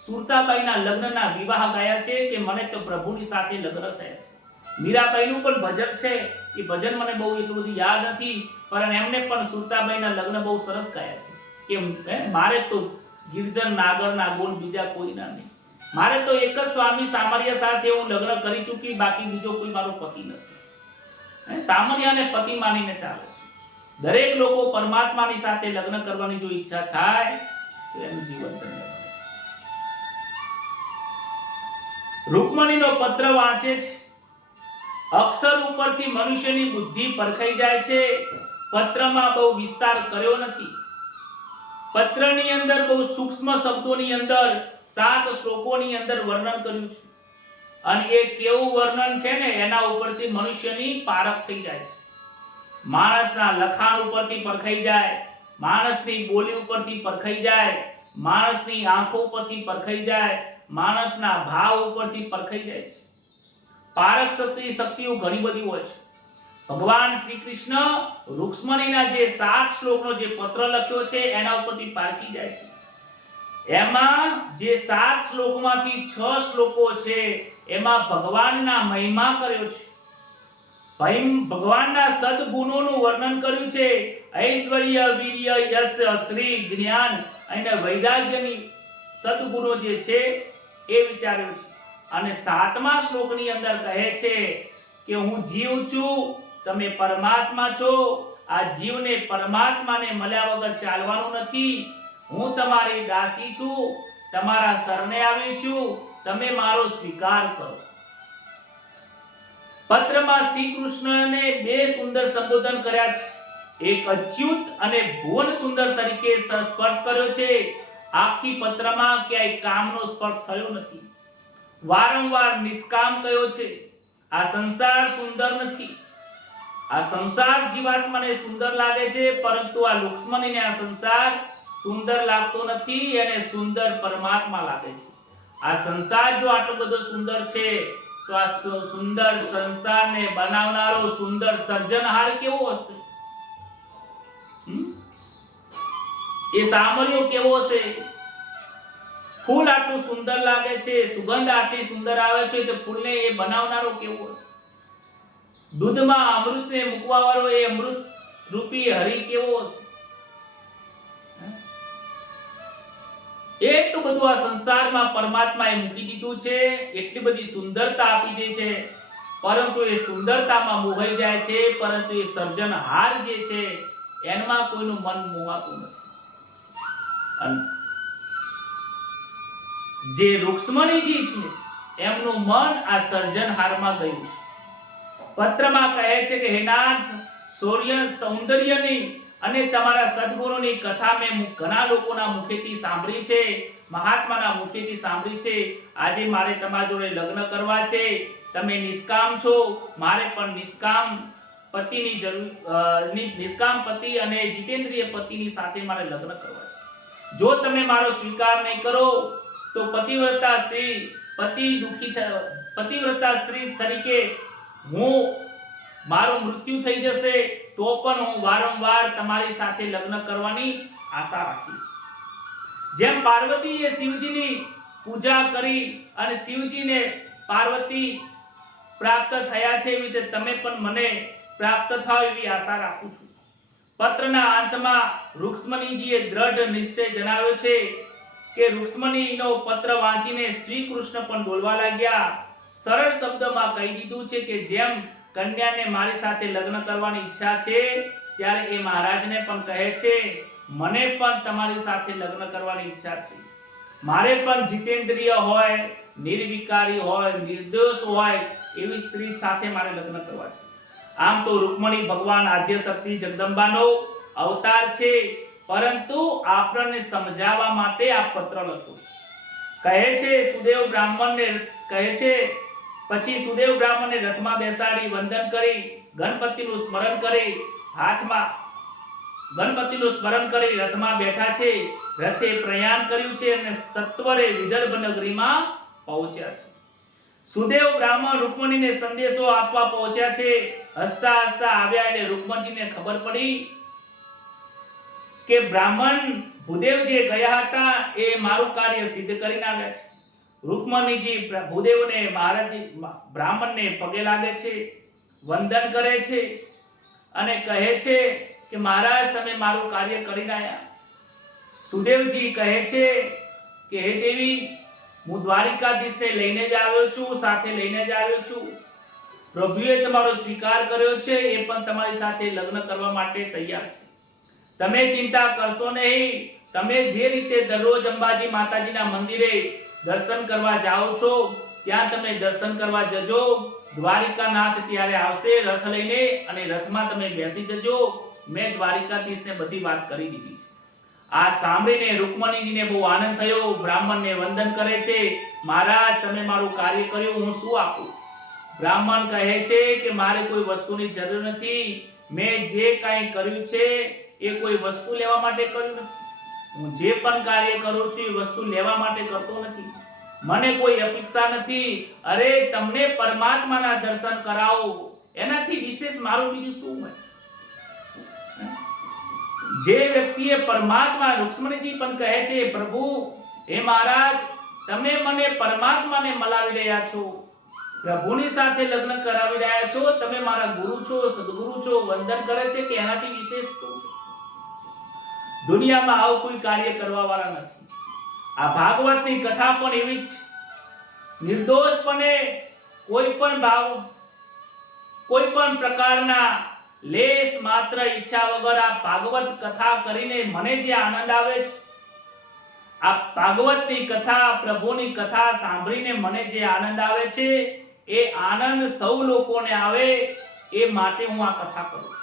સુરતાબાઈના લગ્નના વિવાહ ગાયા છે કે મને તો પ્રભુની સાથે લગ્ન થયા છે. મીરાબાઈનું પણ ભજન છે. એ ભજન મને બહુ એટલું બધું યાદ નથી, પણ એમને પણ સુરતાબાઈના લગ્ન બહુ સરસ ગાયા છે કે મારે તો ગિરધર નાગરના ગુણ બીજા કોઈના નહીં. મારે તો એક જ સ્વામી સામર્યા સાથે હું લગ્ન કરી ચૂકી, બાકી બીજો કોઈ મારો પતિ નથી. સામર્યાને પતિ માનીને ચાલે છે. દરેક લોકો પરમાત્માની સાથે લગ્ન કરવાની જો ઈચ્છા થાય તો એનું જીવન ધન્ય બને. રૂકમણીનો પત્ર વાંચે છે. અક્ષર ઉપરથી મનુષ્યની બુદ્ધિ પરખાઈ જાય છે. પત્રમાં બહુ વિસ્તાર કર્યો નથી. પત્રની અંદર બહુ સૂક્ષ્મ શબ્દોની અંદર 7 શ્લોકોની અંદર વર્ણન કર્યું છે. અને એ કેવું વર્ણન છે ને એના ઉપરથી મનુષ્યની પારખ થઈ જાય છે. માણસના લખાણ ઉપરથી પરખાઈ જાય, માણસની બોલી ઉપરથી પરખાઈ જાય, માણસની આંખો ઉપરથી પરખાઈ જાય, માણસના ભાવ ઉપરથી પરખાઈ જાય છે. પારખ શક્તિઓ ઘણી બધી હોય છે. ભગવાન શ્રી કૃષ્ણ રૂક્ષ્મણીના જે 7 શ્લોકનો જે પત્ર લખ્યો છે એના ઉપરથી પારખી જાય છે. એમાં જે 7 શ્લોકમાંથી 6 શ્લોકો છે એમાં ભગવાનના મહિમા કર્યો છે. ભગવાનના સદગુણોનું વર્ણન કર્યું છે. ઐશ્વર્ય, વીર્ય, યશ, શ્રી, જ્ઞાન અને વૈરાગ્યની સદગુણો જે છે એ વિચાર્યું છે. અને 7મા શ્લોકની અંદર કહે છે કે હું જીવ છું, તમે પરમાત્મા છો. આ જીવને પરમાત્માને મળ્યા વગર ચાલવાનું નથી. હું તમારી દાસી છું, તમારા શરણે આવી છું, તમે મારો સ્વીકાર કરો. પત્રમાં શ્રી કૃષ્ણને 2 સુંદર સંબોધન કર્યા છે. એક અચ્યુત અને ભુવન સુંદર તરીકે સ્પર્શ કર્યો છે. આખી પત્રમાં ક્યાંય કામનો સ્પર્શ થયો નથી. વારંવાર નિષ્કામ કયો છે. આ સંસાર સુંદર નથી. આ સંસાર જીવાત્માને સુંદર લાગે છે, પરંતુ આ રૂક્ષ્મણીને આ સંસાર સુંદર લાગતો નથી. એને સુંદર પરમાત્મા લાગે છે. આ સંસાર જો આટલો બધો સુંદર છે તો આ સુંદર સંસારને બનાવનારો સુંદર સર્જનહાર કેવો હશે? એ સામર્યો કેવો હશે? ફૂલ આટલું સુંદર લાગે છે, સુગંધ આટલી સુંદર આવે છે, તો ફૂલને એ બનાવનારો કેવો હશે? દૂધમાં અમૃતને મૂકવા વાળો એ અમૃત રૂપી હરિ કેવો હશે? એટલું બધું આ સંસારમાં પરમાત્માએ મૂકી દીધું છે, એટલી બધી સુંદરતા આપી દે છે, પરંતુ એ સુંદરતામાં મોહાઈ જાય છે, પરંતુ એ સર્જનહાર જે છે એમાં કોઈનું મન મોહાતું નથી. જે રૂક્ષ્મણીજી છે એમનું મન આ સર્જનહારમાં ગયું છે. પત્રમાં કહે છે કે હે નાથ, સૌંદર્યની અને તમારા સદગુણોની કથા મેં ઘણા લોકોના મુખેથી સાંભળી છે, મહાત્માના મુખેથી સાંભળી છે. આજે મારે તમારા જોડે લગ્ન કરવા છે. તમે નિષ્કામ છો, મારે પણ નિષ્કામ પતિની જરૂર, નિષ્કામ પતિ અને જીતેન્દ્રિય પતિની સાથે મારે લગ્ન કરવા છે. જો તમે મારો સ્વીકાર નહીં કરો તો પતિવ્રતા સ્ત્રી તરીકે હું મારું મૃત્યુ થઈ જશે, તો પણ હું વારંવાર તમારી સાથે લગ્ન કરવાની આશા રાખીશ. જેમ પાર્વતીએ શિવજીની પૂજા કરી અને શિવજીને પાર્વતી પ્રાપ્ત થયા છે, એવી રીતે તમે પણ મને પ્રાપ્ત થાવ એવી આશા રાખું છું. પત્રના અંતમાં રૂક્ષ્મણીજીએ દ્રઢ નિશ્ચય જણાવ્યો છે કે રૂક્ષ્મણીનો પત્ર વાંચીને શ્રી કૃષ્ણ પણ બોલવા લાગ્યા. સરળ શબ્દમાં કહી દીધું છે કે જેમ કન્યાને મારી સાથે લગ્ન કરવાની ઈચ્છા છે, ત્યારે એ મહારાજને પણ કહે છે મને પણ તમારી સાથે લગ્ન કરવાની ઈચ્છા છે. મારે પણ જીતેન્દ્રિય હોય, નિર્વિકારી હોય, નિર્દોષ હોય એવી સ્ત્રી સાથે મારે લગ્ન કરવા છે. આમ તો રૂકમણી ભગવાન આદ્ય શક્તિ જગદંબાનો અવતાર છે, પરંતુ આપણને સમજાવવા માટે આ પત્ર લખ્યો. કહે છે સુદેવ બ્રાહ્મણને કહે છે, પછી સુદેવ બ્રાહ્મણને રથમાં બેસાડી વંદન કરી ગણપતિનું સ્મરણ કરી રથમાં બેઠા છે. રથે પ્રયાણ કર્યું છે અને સત્વરે વિદર્ભ નગરીમાં પહોંચ્યા છે. સુદેવ બ્રાહ્મણ રૂકમણીને સંદેશો આપવા પહોંચ્યા છે. હસતા હસતા આવ્યા એટલે રૂકમણીજીને ખબર પડી કે બ્રાહ્મણ ભૂદેવ જે ગયા હતા એ મારું કાર્ય સિદ્ધ કરીને આવ્યા છે. રૂકમણીજી ભૂદેવને બ્રાહ્મણને પગે લાગે છે, વંદન કરે છે અને કહે છે કે મહારાજ તમે મારું કાર્ય કરીને આવ્યા. સુદેવજી કહે છે કે હે દેવી, હું દ્વારિકાધીશને લઈને જ આવ્યો છું, સાથે લઈને જ આવ્યો છું. પ્રભુએ તમારો સ્વીકાર કર્યો છે, એ પણ તમારી સાથે લગ્ન કરવા માટે તૈયાર છે. તમે ચિંતા કરશો નહીં, તમે જે રીતે દરરોજ અંબાજી માતાજીના મંદિરે દર્શન કરવા જાઓ છો, ત્યાં તમે દર્શન કરવા જજો. દ્વારિકાનાથ ત્યારે આવશે રથ લઈને, અને રથમાં તમે બેસી જજો. મેં દ્વારિકાધીશને બધી વાત કરી દીધી છે. આ સાંભળીને રૂકમણીજીને બહુ આનંદ થયો. બ્રાહ્મણને વંદન કરે છે, મહારાજ તમે મારું કાર્ય કર્યું, હું શું આપું? બ્રાહ્મણ કહે છે કે મારે કોઈ વસ્તુની જરૂર નથી. મેં જે કાંઈ કર્યું છે એ કોઈ વસ્તુ લેવા માટે કર્યું નથી. હું જે પણ કાર્ય કરું છું એ વસ્તુ લેવા માટે કરતો નથી. મને કોઈ અપેક્ષા નથી. અરે તમને પરમાત્માના દર્શન કરાવો, એનાથી વિશેષ મારું બીજું શું હોય? જે વ્યક્તિએ પરમાત્મા, રૂક્ષ્મણીજી પણ કહે છે, પ્રભુ હે મહારાજ તમે મને પરમાત્માને મલાવી રહ્યા છો, પ્રભુની સાથે લગ્ન કરાવી રહ્યા છો, તમે મારા ગુરુ છો, સદગુરુ છો. વંદન કરે છે કે એનાથી વિશેષ શું છે? દુનિયામાં આવું કોઈ કાર્ય કરવા વાળા નથી. આ ભાગવતની કથા પણ એવી જ નિર્દોષપણે કોઈ પણ ભાવ, કોઈ પણ પ્રકારના લેશ માત્ર ઈચ્છા વગર આ ભાગવત કથા કરીને મને જે આનંદ આવે છે, આ ભાગવતની કથા, પ્રભુની કથા સાંભળીને મને જે આનંદ આવે છે, એ આનંદ સૌ લોકોને આવે એ માટે હું આ કથા કરું છું.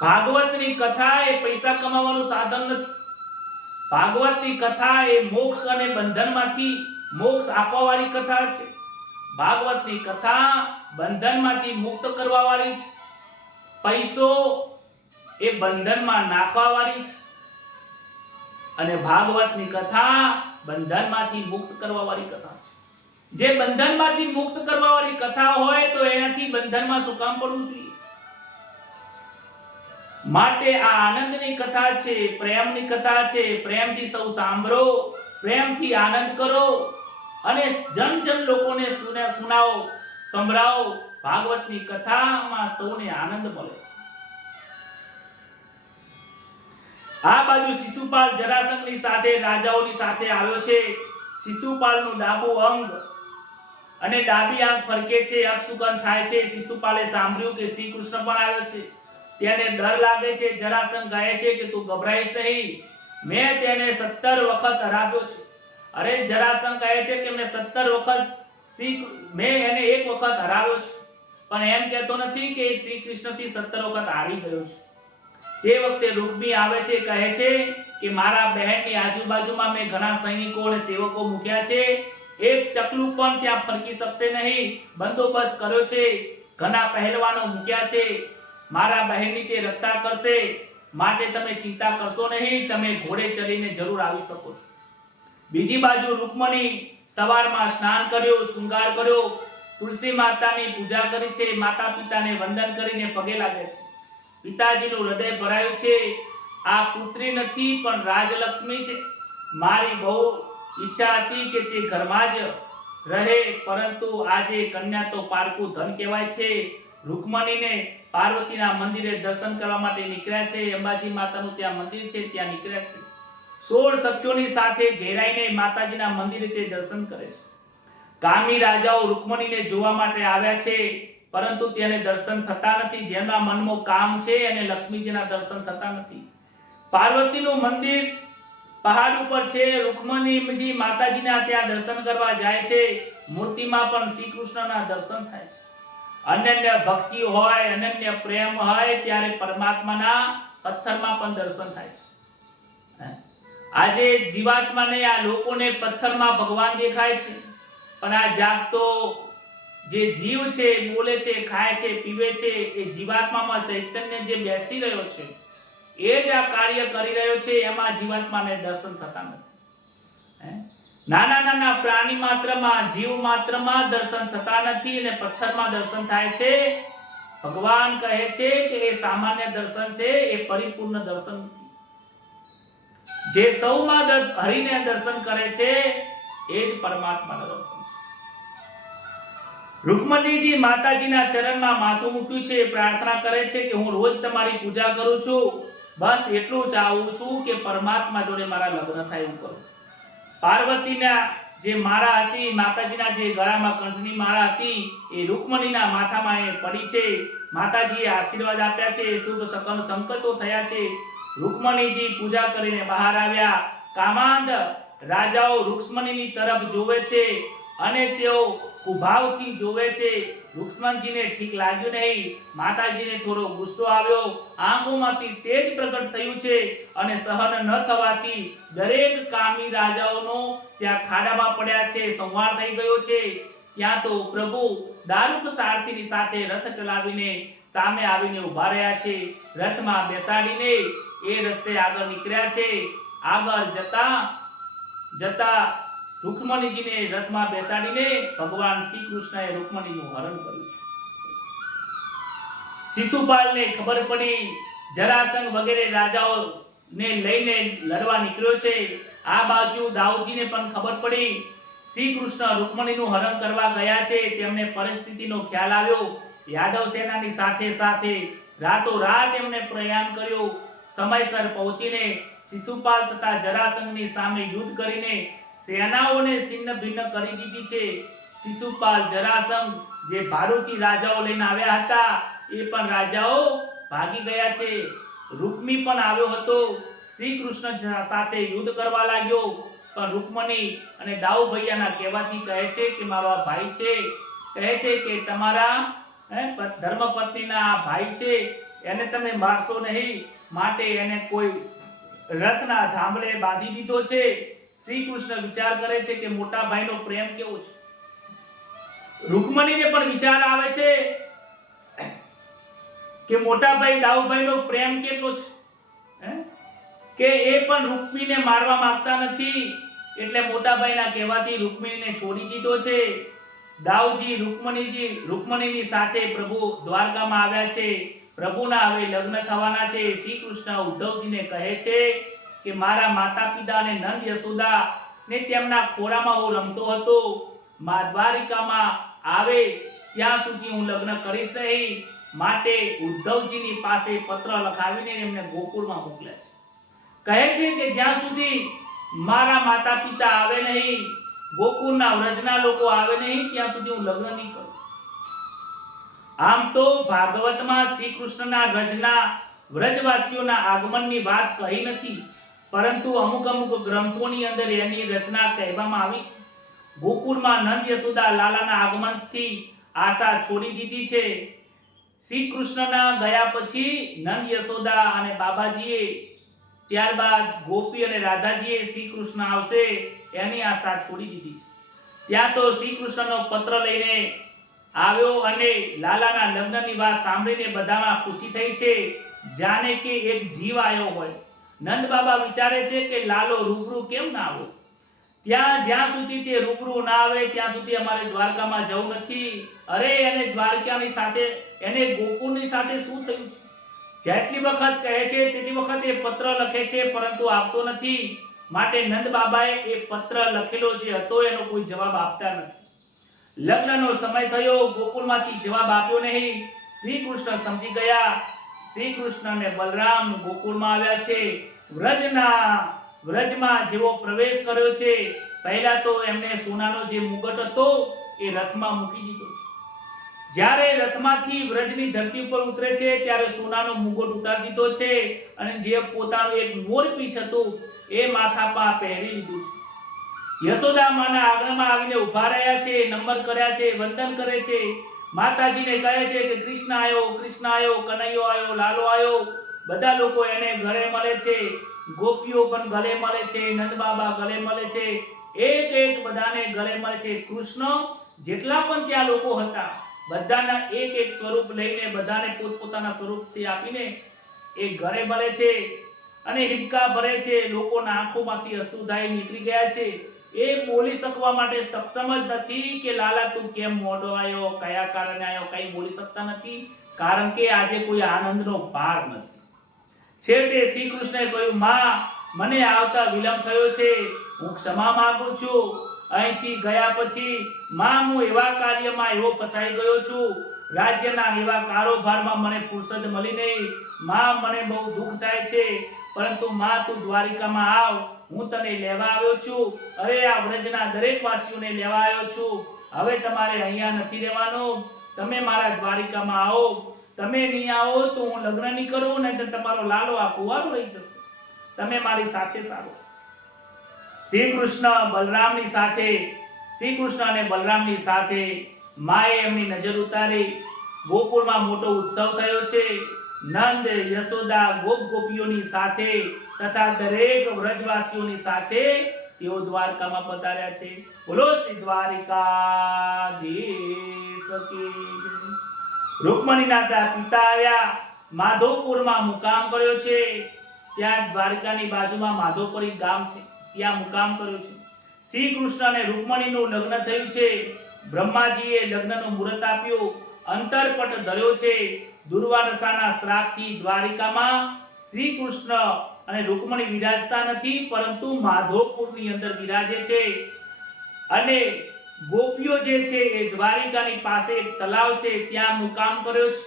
ભાગવતની કથા એ પૈસા કમાવાનું સાધન નથી. ભાગવતની કથા એ મોક્ષ અને બંધનમાંથી મોક્ષ આપવા વાળી કથા છે. ભાગવતની કથા બંધનમાંથી મુક્ત કરવા વાળી છે. પૈસો એ બંધનમાં નાખવા વાળી છે, અને ભાગવતની કથા બંધનમાંથી મુક્ત કરવા વાળી કથા છે. જે બંધનમાંથી મુક્ત કરવા વાળી કથા હોય તો એનાથી બંધનમાં શું કામ પડવું જોઈએ? માટે આ આનંદની કથા છે, પ્રેમની કથા છે. પ્રેમથી સૌ સાંભળો, પ્રેમથી આનંદ કરો, અને જન જન લોકોને સુનાવો, સંભળાવો. ભાગવતની કથામાં સૌને આનંદ મળે. આ બાજુ શિશુપાલ જરાસંઘની સાથે, રાજાઓની સાથે આવ્યો છે. શિશુપાલનું ડાબું અંગ અને ડાબી આંખ ફરકે છે, અપશુકન થાય છે. શિશુપાલે સાંભળ્યું કે શ્રી કૃષ્ણ પણ આવ્યો છે. તેને ડર લાગે છે. જરાસંઘ કહે છે કે તું ગભરાઈશ નહીં, મેં તેને 17 વખત હરાવ્યો છે. અરે જરાસંઘ કહે છે કે મેં 17 વખત મેં એને એક વખત હરાવ્યો છે, પણ એમ કહેતો નથી કે શ્રી કૃષ્ણથી 17 વખત હારી ગયો છે. તે વખતે રૂકમી આવે છે, કહે છે કે મારા બહેનની આજુબાજુમાં મેં ઘણા સૈનિકો અને સેવકો મૂક્યા છે, એક ચકલું પણ ત્યાં ફરકી શકશે નહીં. બંદોબસ્ત કર્યો છે, ઘણા પહેલવાનો મૂક્યા છે, મારા બહેનની તે રક્ષા કરશે, માટે તમે ચિંતા કરશો નહીં, તમે ઘોડે ચડીને જરૂર આવી શકો છો. બીજી બાજુ રૂકમણી સવારમાં સ્નાન કર્યું, શૃંગાર કર્યો, તુલસી માતાની પૂજા કરી છે, માતા પિતાને વંદન કરીને પગે લાગે છે. પિતાજીનું હૃદય ભરાયું છે. આ પુત્રી નથી પણ રાજલક્ષ્મી છે. મારી બહુ ઈચ્છા હતી કે તે ઘરમાં જ રહે, પરંતુ આજે કન્યા તો પારકું ધન કહેવાય છે. રૂકમણીને પાર્વતીના મંદિરે દર્શન કરવા માટે નીકળ્યા છે. અંબાજી માતાનું ત્યાં મંદિર છે, ત્યાં નીકળ્યા છે. 16 સખીઓની સાથે ઘેરાઈને માતાજીના મંદિરે તે દર્શન કરે છે. કામી રાજાઓ રૂકમણીને જોવા માટે આવ્યા છે, પરંતુ તેને દર્શન થતા નથી. જેમના મનમાં કામ છે અને લક્ષ્મીજીના દર્શન થતા નથી. પાર્વતીનું મંદિર પહાડ ઉપર છે. રૂકમણીજી માતાજીના ત્યાં દર્શન કરવા જાય છે. મૂર્તિમાં પણ શ્રી કૃષ્ણના દર્શન થાય છે. અનન્ય ભક્તિ હોય, અનન્ય પ્રેમ હોય, ત્યારે પરમાત્માના પથ્થરમાં પણ દર્શન થાય છે. આજે જીવાત્માને, આ લોકોને પથ્થરમાં ભગવાન દેખાય છે, પણ આ જાગતો જે જીવ છે, બોલે છે, ખાય છે, પીવે છે, એ જીવાત્મામાં ચૈતન્ય જે બેસી રહ્યો છે, એ જ આ કાર્ય કરી રહ્યો છે. એમાં જીવાત્માને દર્શન થતા નથી. નાના નાના પ્રાણી માત્રમાં, જીવ માત્રમાં દર્શન થતા નથી, અને પથ્થરમાં દર્શન થાય છે. ભગવાન કહે છે કે એ સામાન્ય દર્શન છે, એ પરિપૂર્ણ દર્શન નથી. જે સૌમાં હરિને દર્શન કરે છે એ જ પરમાત્માના દર્શન છે. રૂકમણીજી માતાજીના ચરણમાં માથું મૂક્યું છે, પ્રાર્થના કરે છે કે હું રોજ તમારી પૂજા કરું છું, બસ એટલું ચાહું છું કે પરમાત્મા જોડે મારા લગ્ન થાય એવું કરું. પાર્વતીના જે માળા હતી, માતાજીના જે ગળામાં કંઠની માળા હતી, એ રૂકમણીના માથામાં એ પડી છે. માતાજીએ આશીર્વાદ આપ્યા છે, શુભ સકન સંકતો થયા છે. રૂકમણીજી પૂજા કરીને બહાર આવ્યા. કામાંધ રાજાઓ રૂક્ષ્મણીની તરફ જોવે છે અને તેઓ કુભાવથી જોવે છે. રૂક્ષ્મણજીને ઠીક લાગ્યું નહીં. માતાજીને થોડો ગુસ્સો આવ્યો. આંખોમાંથી તેજ પ્રગટ થયું છે અને સહન ન થવાથી દરેક કામી રાજાઓનો ત્યાં ખાડામાં પડ્યા છે. સંહાર થઈ ગયો છે. ત્યાં તો પ્રભુ દારૂક સારથીની સાથે રથ ચલાવીને સામે આવીને ઊભા રહ્યા છે. રથમાં બેસાડીને એ રસ્તે આગળ નીકળ્યા છે. આગળ જતા રૂકમણીજીને રથમાં બેસાડીને ભગવાન શ્રી કૃષ્ણએ રૂકમણીનું હરણ કર્યું છે. શિશુપાલને ખબર પડી જરાસંઘ વગેરે રાજાઓને લઈને લડવા નીકળ્યો છે. આ બાજુ દાઉદજીને પણ ખબર પડી શ્રી કૃષ્ણ રૂકમણીનું હરણ કરવા ગયા છે. તેમને પરિસ્થિતિનો ખ્યાલ આવ્યો. યાદવ સેનાની સાથે સાથે રાતોરાત એમને પ્રયાણ કર્યું. સમયસર પહોંચીને શિશુપાલ તથા જરાસંઘની સામે યુદ્ધ કરીને સેનાઓને છિન્ન ભિન્ન કરી દીધી છે. શિશુપાલ જરાસંઘ જે ભારૂકી રાજાઓ લઈને આવ્યા હતા એ પણ રાજાઓ ભાગી ગયા છે. રૂકમી પણ આવ્યો હતો. શ્રી કૃષ્ણ સાથે યુદ્ધ કરવા લાગ્યો. પણ રૂકમણી અને દાઉ ભૈયાના કહેવાથી કહે છે કે મારો આ ભાઈ છે, કહે છે કે તમારા ધર્મપત્નીના આ ભાઈ છે, એને તમે મારશો નહીં, માટે એને કોઈ રથના ધાંભલે બાંધી દીધો છે. શ્રી કૃષ્ણ વિચાર કરે છે કે મોટા ભાઈનો પ્રેમ કેવો છે. રૂકમણીને પણ વિચાર આવે છે કે મોટા ભાઈ દાઉભાઈનો પ્રેમ કેટલો છે, કે એ પણ રૂકમીને મારવા માંગતા નથી. એટલે મોટા ભાઈના કહેવાથી રૂકમીને છોડી દીધો છે. દાઉજી રૂકમણીની સાથે પ્રભુ દ્વારકામાં આવ્યા છે. પ્રભુના હવે લગ્ન થવાના છે. શ્રી કૃષ્ણ ઉદ્ધવજીને કહે છે કે મારા માતા પિતા અને નંદ યશોદા ને તેમના ખોળામાં હું રમતો હતો. મા દ્વારિકામાં આવે ત્યાં સુધી હું લગ્ન કરીશ નહીં. માટે ઉદ્ધવજીની પાસે પત્ર લખાવીને એમને ગોકુળમાં મોકલ્યા છે. કહે છે કે જ્યાં સુધી મારા માતા પિતા આવે નહીં, ગોકુળના વ્રજના લોકો આવે નહીં, ત્યાં સુધી હું લગ્ન નહીં કરું. આમ તો ભાગવતમાં શ્રી કૃષ્ણના વ્રજવાસીઓના આગમનની વાત કહી નથી, પરંતુ અમુક ગ્રંથોની અંદર એની રચના કહેવામાં આવી છે. ગોકુળમાં નંદ યશોદા લાલાના આગમનથી આશા છોડી દીધી છે. શ્રી કૃષ્ણના ગયા પછી નંદ યશોદા અને બાબાજીએ, ત્યારબાદ ગોપી અને રાધાજીએ શ્રી કૃષ્ણ આવશે એની આશા છોડી દીધી છે. ત્યાં તો શ્રી કૃષ્ણનો પત્ર લઈને આવ્યો અને લાલાના લગ્નની વાત સાંભળીને બધામાં ખુશી થઈ છે, જાણે કે એક જીવ આવ્યો હોય. નંદ બાબા વિચારે છે કે લાલો રૂબરૂ કેમ ના આવ્યો? જ્યાં સુધી તે રૂબરૂ ના આવે ત્યાં સુધી અમારે દ્વારકામાં જવું નથી. અરે એને દ્વારકાની સાથે, એને ગોકુળની સાથે શું થયું છે? જેટલી વખત કહે છે તેટલી વખત એ પત્ર લખે છે, પરંતુ આપતો નથી. માટે નંદ બાબાએ એ પત્ર લખેલો જે હતો એનો કોઈ જવાબ આપતા નથી. લગ્નનો સમય થયો, ગોકુળમાંથી જવાબ આપ્યો નહીં. શ્રી કૃષ્ણ સમજી ગયા. શ્રી કૃષ્ણ અને બલરામ ગોકુળમાં આવ્યા છે. વ્રજમાં જેવો પ્રવેશ કર્યો છે, પહેલા તો એમને સોનાનો જે મુગટ હતો એ રથમાં મૂકી દીધો છે. જ્યારે રથમાંથી વ્રજની ધરતી ઉપર ઉતરે છે ત્યારે સોનાનો મુગટ ઉતારી દીધો છે અને જે પોતાનું એક મોરપીંછ હતું એ માથા પર પહેરી લીધું છે. યશોદા માના આંગણામાં આવીને ઊભા રહ્યા છે, નમન કર્યા છે, વંદન કરે છે. માતાજીને કહે છે કે કૃષ્ણ આવ્યો, કનૈયો આવ્યો, લાલો આવ્યો. બધા લોકો એને ઘરે મળે છે. ગોપીઓ પણ ગલે મળે છે, નંદ બાબા ગલે મળે છે, એક બધાને ગલે મળે છે. કૃષ્ણ જેટલા પણ ત્યાં લોકો હતા બધાના એક સ્વરૂપ લઈને બધાને પોતપોતાના સ્વરૂપથી આપીને એ ઘરે મળે છે અને હિબકા ભરે છે. લોકોના આંખોમાંથી અશ્રુધાય નીકળી ગયા છે. એ બોલી શકવા માટે સક્ષમ જ નથી કે લાલા તું કેમ મોડો આવ્યો, કયા કારણે આવ્યો, કઈ બોલી શકતા નથી, કારણ કે આજે કોઈ આનંદનો પાર નથી. છેવટે શ્રી કૃષ્ણએ કહ્યું, માં મને આવતા વિલંબ થયો છે, હું ક્ષમા માંગુ છું. અહીંથી ગયા પછી માં હું એવા કાર્યમાં એવો ફસાઈ ગયો છું, રાજ્યના એવા કારોબારમાં મને ફુરસદ મળી નહીં. માં મને બહુ દુઃખ થાય છે, પરંતુ માં તું દ્વારિકામાં આવ, હું તને લેવા આવ્યો છું. અરે આ વ્રજના દરેક વાસીઓને લેવા આવ્યો છું. હવે તમારે અહીંયા નથી રહેવાનું, તમે મારા દ્વારિકામાં આવો. તમે નહીં આવો તો હું લગ્ન નહીં કરું, નહીં તો તમારો લાલો આ કુંવારો રહી જશે, તમે મારી સાથે સારો. શ્રી કૃષ્ણ બલરામની સાથે, શ્રી કૃષ્ણ અને બલરામની સાથે માએ એમની નજર ઉતારી. ગોકુળમાં મોટો ઉત્સવ થયો છે. નંદ યશોદા ગોપ ગોપીઓની સાથે તથા દરેક વ્રજવાસીઓની સાથે તેઓ દ્વારકામાં પધાર્યા છે. બોલો શ્રી દ્વારિકાધીશ કી જય. રૂકમણીના પિતા આવ્યા, માધવપુરમાં મુકામ કર્યો છે. ત્યાં દ્વારકાની બાજુમાં માધવપુર એક ગામ છે, ત્યાં મુકામ કર્યો છે. શ્રી કૃષ્ણ અને રૂકમણીનું લગ્ન થયું છે. બ્રહ્માજીએ લગ્નનું મુહૂર્ત આપ્યું, અંતરપટ ધર્યો છે. દુર્વાસાના શ્રાપથી દ્વારિકામાં શ્રી કૃષ્ણ અને રૂકમણી વિરાજતા નથી, પરંતુ માધવપુરની અંદર વિરાજે છે. અને ગોપીઓ જે છે એ દ્વારિકાની પાસે એક તલાવ છે ત્યાં મુકામ કર્યો છે,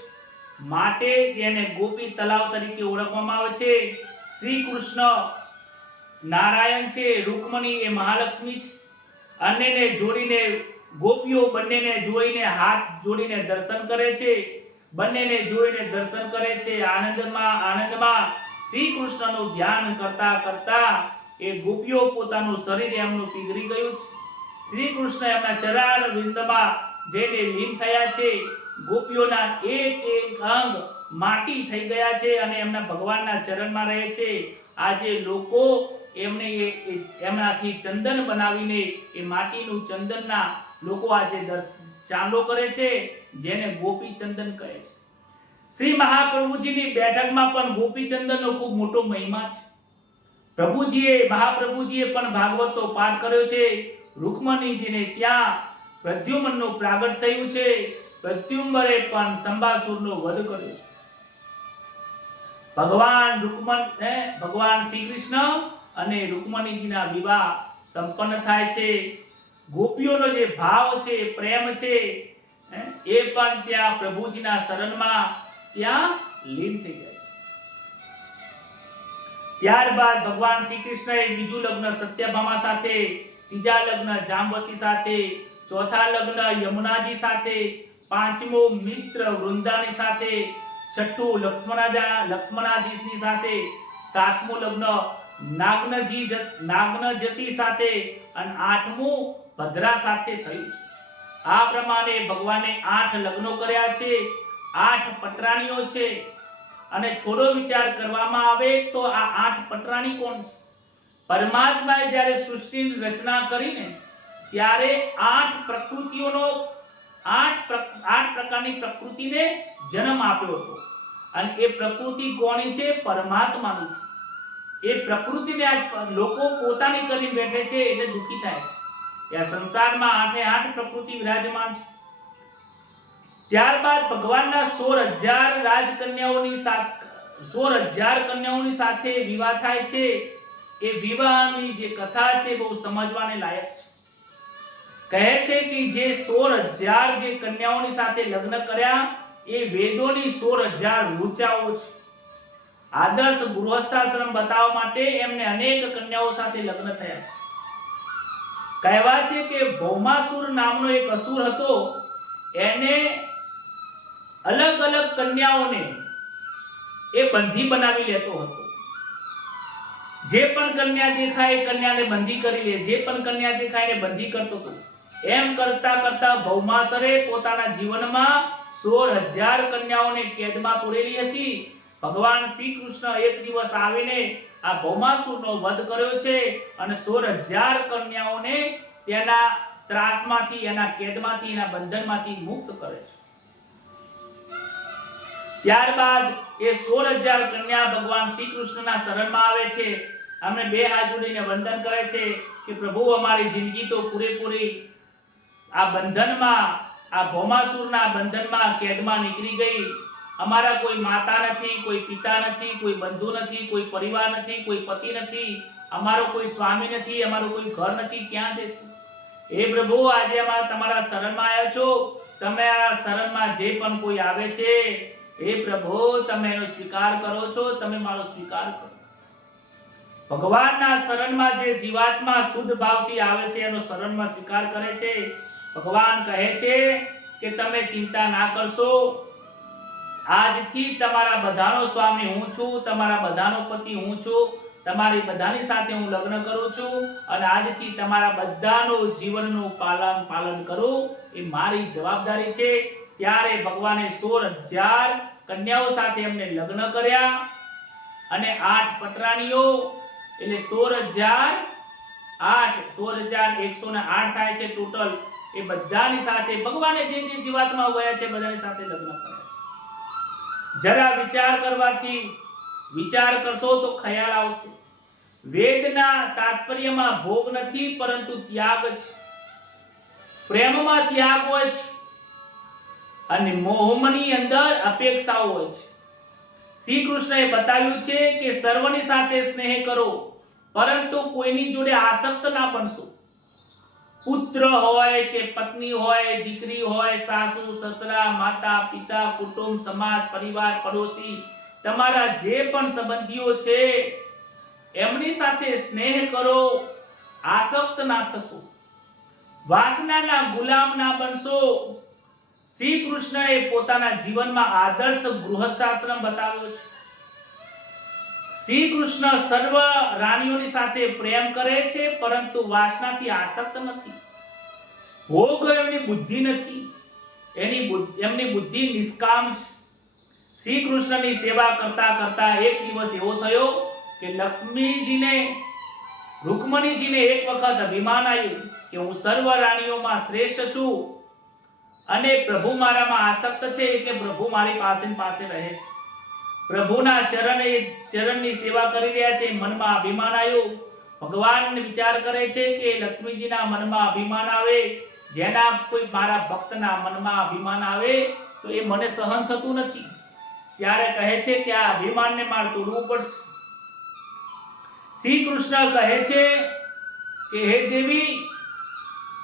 માટે તેને ગોપી તલાવ તરીકે ઓળખવામાં આવે છે. શ્રી કૃષ્ણ નારાયણ છે, રૂકમણી એ મહાલક્ષ્મી છે. અન્યને જોડીને ગોપીઓ બંનેને જોઈને હાથ જોડીને દર્શન કરે છે, બંનેને જોઈને દર્શન કરે છે. આનંદમાં શ્રી કૃષ્ણનું ધ્યાન કરતા કરતા એ ગોપીઓ પોતાનું શરીર એમનું પીગળી ગયું છે. શ્રી કૃષ્ણ એમના ચરણ વિંદમાં જઈને લીન થયા છે. ગોપીઓના એક એક અંગ માટી થઈ ગયા છે અને એમના ભગવાનના ચરણમાં રહે છે. આજે લોકો એમને એમનાથી ચંદન બનાવીને એ માટીનું ચંદનના લોકો આજે ચાંદો કરે છે, જેને ગોપી ચંદન કહે છે. શ્રી મહાપ્રભુજીની બેઠકમાં પણ ગોપી ચંદનનો ખૂબ મોટો મહિમા છે. મહાપ્રભુજીએ પણ ભાગવતનો પાઠ કર્યો છે. રૂકમણીજીને ત્યાં પ્રદ્યુમ્નનું પ્રાગટ થયું છે. પ્રદ્યુમ્નએ પણ શંભાસુરનો વધ કર્યો છે. ભગવાન શ્રી કૃષ્ણ અને રૂકમણીજીના વિવાહ સંપન્ન થાય છે. ગોપીઓનો જે ભાવ છે, પ્રેમ છે, એ પણ ત્યાં પ્રભુજીના શરણમાં ત્યાં લીન થઈ જાય છે. ત્યારબાદ ભગવાન શ્રી કૃષ્ણએ બીજું લગ્ન સત્યભામા સાથે, ત્રીજા લગ્ન જાંબવતી સાથે, ચોથા લગ્ન યમુનાજી સાથે, પાંચમો મિત્ર વૃંદાની સાથે, છઠ્ઠું લક્ષ્મણાજીની સાથે, સાતમું લગ્ન નાગનજતી સાથે અને આઠમું ભદ્રા સાથે થયું છે. આ પ્રમાણે ભગવાને 8 લગ્નો કર્યા છે, 8 પટરાણીઓ છે. અને થોડો વિચાર કરવામાં આવે તો આ 8 પટરાણી કોણ છે? પરમાત્માએ જ્યારે સૃષ્ટિની રચના કરીને ત્યારે 8 પ્રકૃતિઓનો 8 પ્રકારની પ્રકૃતિને જન્મ આપ્યો હતો. અને એ પ્રકૃતિ કોની છે? પરમાત્માની છે. એ પ્રકૃતિને આજ લોકો પોતાની કરી બેઠે છે એટલે દુખી થાય છે. આ સંસારમાં 8 પ્રકૃતિ વિરાજમાન છે. ત્યારબાદ ભગવાનના 16,000 કન્યાઓની સાથે વિવાહ થાય છે. એ વિવાહની જે કથા છે બહુ સમજવાને લાયક છે. કહે છે કે જે 16,000 જે કન્યાઓની સાથે લગ્ન કર્યા એ વેદોની 16,000 ઋચાઓ છે. આદર્શ ગૃહસ્થાશ્રમ બતાવવા માટે એમને અનેક કન્યાઓ સાથે લગ્ન થયા છે. કહેવા છે કે ભૌમાસુર નામનો એક અસુર હતો, એને અલગ અલગ કન્યાઓને એ બંધી બનાવી લેતો હતો. જે પણ કન્યા દેખાય કન્યાને બંધી કરી લે, જે પણ કન્યા દેખાય એને બંધી કરતો હતો. એમ કરતા કરતા ભૌમાસુરે પોતાના જીવનમાં 16,000 કન્યાઓને કેદમાં પૂરેલી હતી. ભગવાન શ્રી કૃષ્ણ એક દિવસ આવીને આ ભૌમાસુરનો વધ કર્યો છે અને 16,000 કન્યાઓને તેના ત્રાસમાંથી, એના કેદમાંથી, એના બંધનમાંથી મુક્ત કરે છે. ત્યારબાદ એ 16,000 કન્યા ભગવાન શ્રી કૃષ્ણના શરણમાં આવે છે. અમને 2 હાથ જોડીને વંદન કરે છે કે પ્રભુ અમારી જિંદગી તો પૂરેપૂરી આ બંધનમાં, આ ભૌમાસુરના બંધનમાં, કેદમાં નીકળી ગઈ. અમારા કોઈ માતા નથી, કોઈ પિતા નથી, કોઈ બંધુ નથી, કોઈ પરિવાર નથી, કોઈ પતિ નથી, અમારો કોઈ સ્વામી નથી, અમારું કોઈ ઘર નથી, ક્યાં જઈશું? હે પ્રભુ, આજે અમે તમારા શરણમાં આવ્યા છો. તમે આ શરણમાં જે પણ કોઈ આવે છે, હે પ્રભુ તમે એનો સ્વીકાર કરો છો, તમે મારો સ્વીકાર કરો. ભગવાનના શરણમાં જે જીવાત્મા શુદ્ધ ભાવથી આવે છે એનો શરણમાં સ્વીકાર કરે છે. ભગવાન કહે છે કે તમે ચિંતા ના કરશો, આજથી તમારા બધાનો સ્વામી હું છું, તમારા બધાનો પતિ હું છું, તમારી બધાની સાથે હું લગ્ન કરું છું અને આજથી તમારા બધાનું જીવનનું પાલન કરું એ મારી જવાબદારી છે. ત્યારે ભગવાને 16,000 કન્યાઓ સાથે એમને લગ્ન કર્યા અને 8 પટરાણીઓ એટલે 16,108 થાય છે ટોટલ. એ બધાની સાથે ભગવાને જે જીવાત્મા ગયા છે બધાની સાથે લગ્ન કર્યા. જરા વિચાર કરશો તો ખ્યાલ આવશે. વેદના તાત્પર્યમાં ભોગ નથી પરંતુ ત્યાગ છે. પ્રેમમાં ત્યાગ હોય છે અને મોહની અંદર અપેક્ષાઓ હોય છે. શ્રી કૃષ્ણએ બતાવ્યું છે કે સર્વની સાથે સ્નેહ કરો પરંતુ કોઈની જોડે આસક્ત ના બનશો. પુત્ર હોય કે પત્ની હોય, દીકરી હોય, સાસુ સસરા, માતા પિતા, કુટુંબ, સમાજ, પરિવાર, પડોશી, તમારા જે પણ સંબંધીઓ છે એમની સાથે સ્નેહ કરો, આસક્ત ના થશો, વાસનાના ગુલામ ના બનશો. શ્રી કૃષ્ણએ પોતાના જીવનમાં આદર્શ ગૃહસ્થાશ્રમ બતાવ્યો છે. શ્રી કૃષ્ણ સર્વ રાણીઓની સાથે પ્રેમ કરે છે પરંતુ વાસનાથી આસક્ત નથી. ભોગ એમની બુદ્ધિ નથી, એમની બુદ્ધિ નિષ્કામ છે. શ્રી કૃષ્ણની સેવા કરતા કરતા એક દિવસ એવો થયો કે રૂકમણીજીને એક વખત અભિમાન આવ્યું કે હું સર્વ રાણીઓમાં શ્રેષ્ઠ છું અને પ્રભુ મારામાં આસક્ત છે એટલે પ્રભુ મારી પાસે રહે છે. પ્રભુના ચરણની સેવા કરી રહ્યા છે. મનમાં અભિમાન આવ્યું. ભગવાન વિચાર કરે છે કે લક્ષ્મીજીના મનમાં અભિમાન આવે, જેના કોઈ મારા ભક્તના મનમાં અભિમાન આવે તો એ મને સહન થતું નથી. ત્યારે કહે છે કે આ અભિમાનને મારે તોડવું પડશે. શ્રી કૃષ્ણ કહે છે કે હે દેવી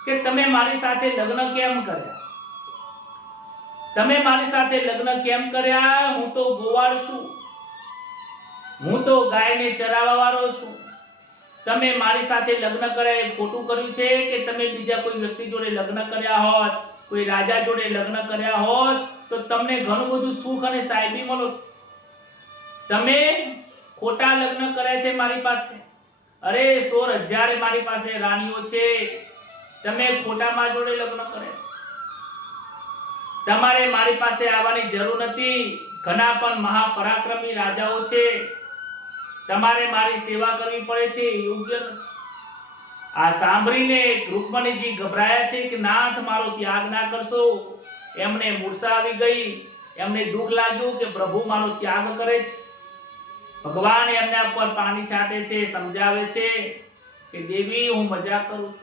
કે તમે મારી સાથે લગ્ન કેમ કર્યા? તમે મારી સાથે લગ્ન કેમ કર્યા? હું તો ગોવાળ છું, હું તો ગાયને ચરાવવા વાળો છું. તમે મારી સાથે લગ્ન કર્યા એ ખોટું કર્યું છે કે તમે બીજા કોઈ વ્યક્તિ જોડે લગ્ન કર્યા હોત, કોઈ રાજા જોડે લગ્ન કર્યા હોત તો તમને ઘણું બધું સુખ અને સાહેબી મળો. તમે ખોટા લગ્ન કર્યા છે મારી પાસે. અરે 16,000 મારી પાસે રાણીઓ છે, તમે ખોટા જોડે લગ્ન કર્યા. તમારે મારી પાસે આવવાની જરૂર નથી. ઘણા પણ મહાપરાક્રમી રાજાઓ છે, તમારે મારી સેવા કરવી પડે છે, યોગ્ય નથી. આ સાંભળીને રૂકમણીજી ગભરાયા છે કે નાથ મારો ત્યાગ ના કરશો. એમને મૂર્છા આવી ગઈ. એમને દુઃખ લાગ્યું કે પ્રભુ મારો ત્યાગ કરે છે. ભગવાન એમના ઉપર પાણી છાંટે છે, સમજાવે છે કે દેવી હું મજાક કરું છું.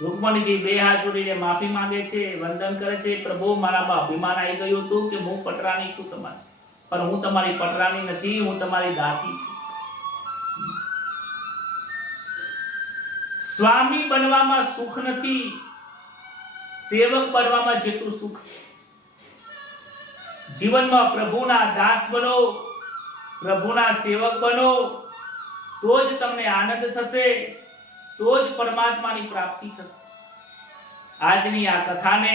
રૂકમણીજી બે હાથ જોડીને માફી માંગે છે, વંદન કરે છે. પ્રભુ મારામાં અભિમાન આવી ગયું હતું કે હું પટરાણી છું તમારી, પણ હું તમારી પટરાણી નથી, હું તમારી દાસી છું. સ્વામી બનવામાં સુખ નથી, સેવક બનવામાં જેટલું સુખ છે. જીવનમાં પ્રભુના દાસ બનો, પ્રભુના સેવક બનો, તો જ તમને આનંદ થશે, તો જ પરમાત્માની પ્રાપ્તિ થશે. આજની આ કથાને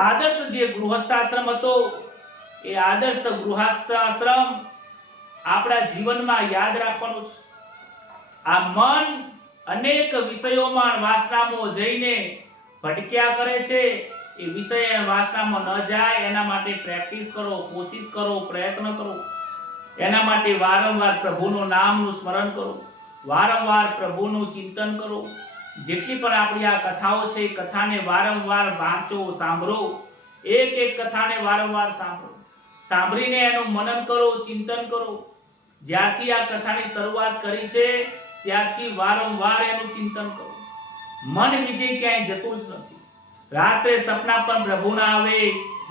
આદર્શ જે ગૃહસ્થાશ્રમ હતો એ આદર્શ ગૃહસ્થાશ્રમ આપણા જીવનમાં યાદ રાખવાનો છે. આ મન અનેક વિષયોમાં વાસનામાં જઈને ભટક્યા કરે છે. એ વિષય વાસનામાં ન જાય એના માટે પ્રેક્ટિસ કરો, કોશિશ કરો, પ્રયત્ન કરો. એના માટે વારંવાર પ્રભુનું નામનું સ્મરણ કરો, વારંવાર પ્રભુનું ચિંતન કરો. જેટલી પણ આપણી આ કથાઓ છે એ કથાને વારંવાર વાંચો, સાંભળો. એક કથાને વારંવાર સાંભળો, સાંભળીને એનું મનન કરો, ચિંતન કરો. જ્યારથી આ કથાની શરૂઆત કરી છે ત્યારથી વારંવાર એનું ચિંતન કરો. મન બીજે ક્યાંય જતું જ નથી. રાત્રે સપના પણ પ્રભુના આવે,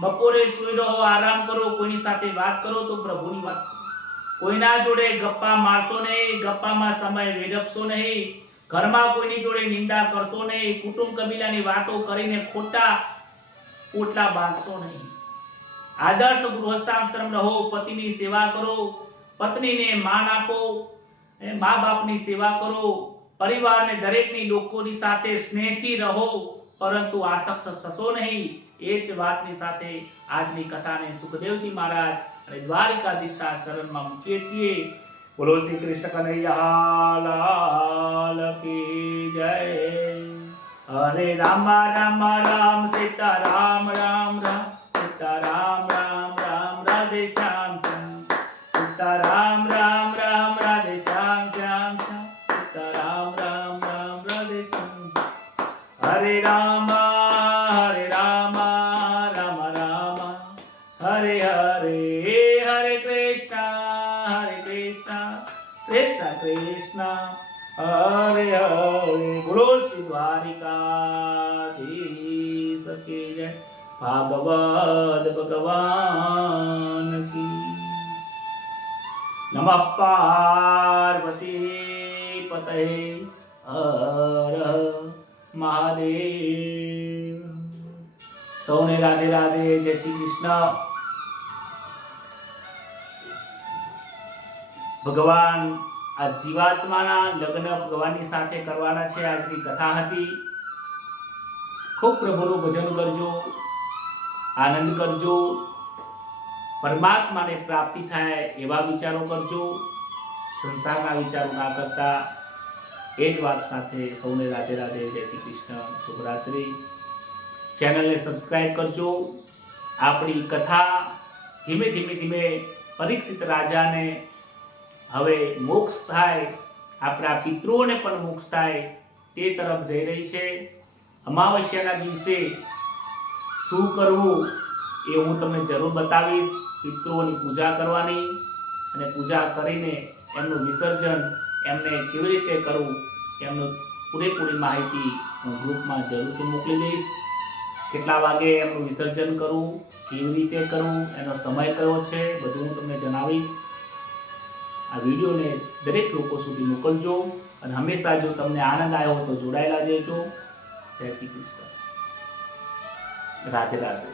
બપોરે સૂઈ રહો, આરામ કરો, કોઈની સાથે વાત કરો તો પ્રભુની વાત કરો. કોઈના જોડે ગપ્પા મારશો નહીં, ગપ્પામાં સમય વેડફશો નહીં. ઘરમાં કોઈની જોડે નિંદા કરશો નહીં. કુટુંબ કબીલાની વાતો કરીને ખોટા પોટલા બાંધશો નહીં. આદર્શ ગૃહસ્થાશ્રમ રહો, પતિની સેવા કરો, પત્નીને માન આપો, મા બાપની સેવા કરો, પરિવારને દરેકની લોકોની સાથે સ્નેહથી રહો, પરંતુ આસક્ત થશો નહીં. એ જ વાતની સાથે આજની કથાને સુખદેવજી મહારાજ અને દ્વારિકાધીશના શરણમાં મૂકીએ છીએ. બોલો શ્રી કૃષ્ણ કનૈયા લાલ કી જય. હરે રામ રામ રામ સીતા રામ રામ રામ સીતા રામ રામ રામ રાધે શ્યામ શ્યામ સીતા રામ રામ રામ રાધે શ્યામ શ્યામ શ્યામ સીતા રામ રામ રામ રાધે શ્યામ. હરે રામ રામ રામ હરે હરે હરે કૃષ્ણ કૃષ્ણ કૃષ્ણ હરે હરે. બોલો શ્રી દ્વારિકાધીશ કી જય. ભાગવત ભગવાન કી. નમઃ પાર્વતી પતये હર મહાદેવ. સૌને રાધે રાધે, જય શ્રી કૃષ્ણ. ભગવાન આ જીવાત્માના લગ્ન ભગવાનની સાથે કરવાના છે. આજની કથા હતી. ખૂબ પ્રભુનું ભજન કરજો, આનંદ કરજો, પરમાત્માને પ્રાપ્તિ થાય એવા વિચારો કરજો, સંસારના વિચારો ના કરતા. એ જ વાત સાથે સૌને રાધે રાધે, જય શ્રી કૃષ્ણ, શુભરાત્રિ. ચેનલને સબસ્ક્રાઇબ કરજો. આપણી કથા ધીમે ધીમે ધીમે પરીક્ષિત રાજાને હવે મોક્ષ થાય, આપણા પિતૃઓને પણ મોક્ષ થાય તે તરફ જઈ રહી છે. અમાવસ્યાના દિવસે શું કરવું એ હું તમને જરૂર બતાવીશ. પિતૃઓની પૂજા કરવાની અને પૂજા કરીને એમનું વિસર્જન એમને કેવી રીતે કરવું એમનું પૂરેપૂરી માહિતી હું ગ્રુપમાં જરૂરથી મોકલી દઈશ. કેટલા વાગે એમનું વિસર્જન કરવું, કેવી રીતે કરવું, એનો સમય કયો છે, બધું હું તમને જણાવીશ. આ વિડીયોને દરેક લોકો સુધી મોકલજો અને હંમેશા જો તમને આનંદ આવ્યો તો જોડાયેલા રહેજો. જય શ્રી કૃષ્ણ. રાધે રાધે.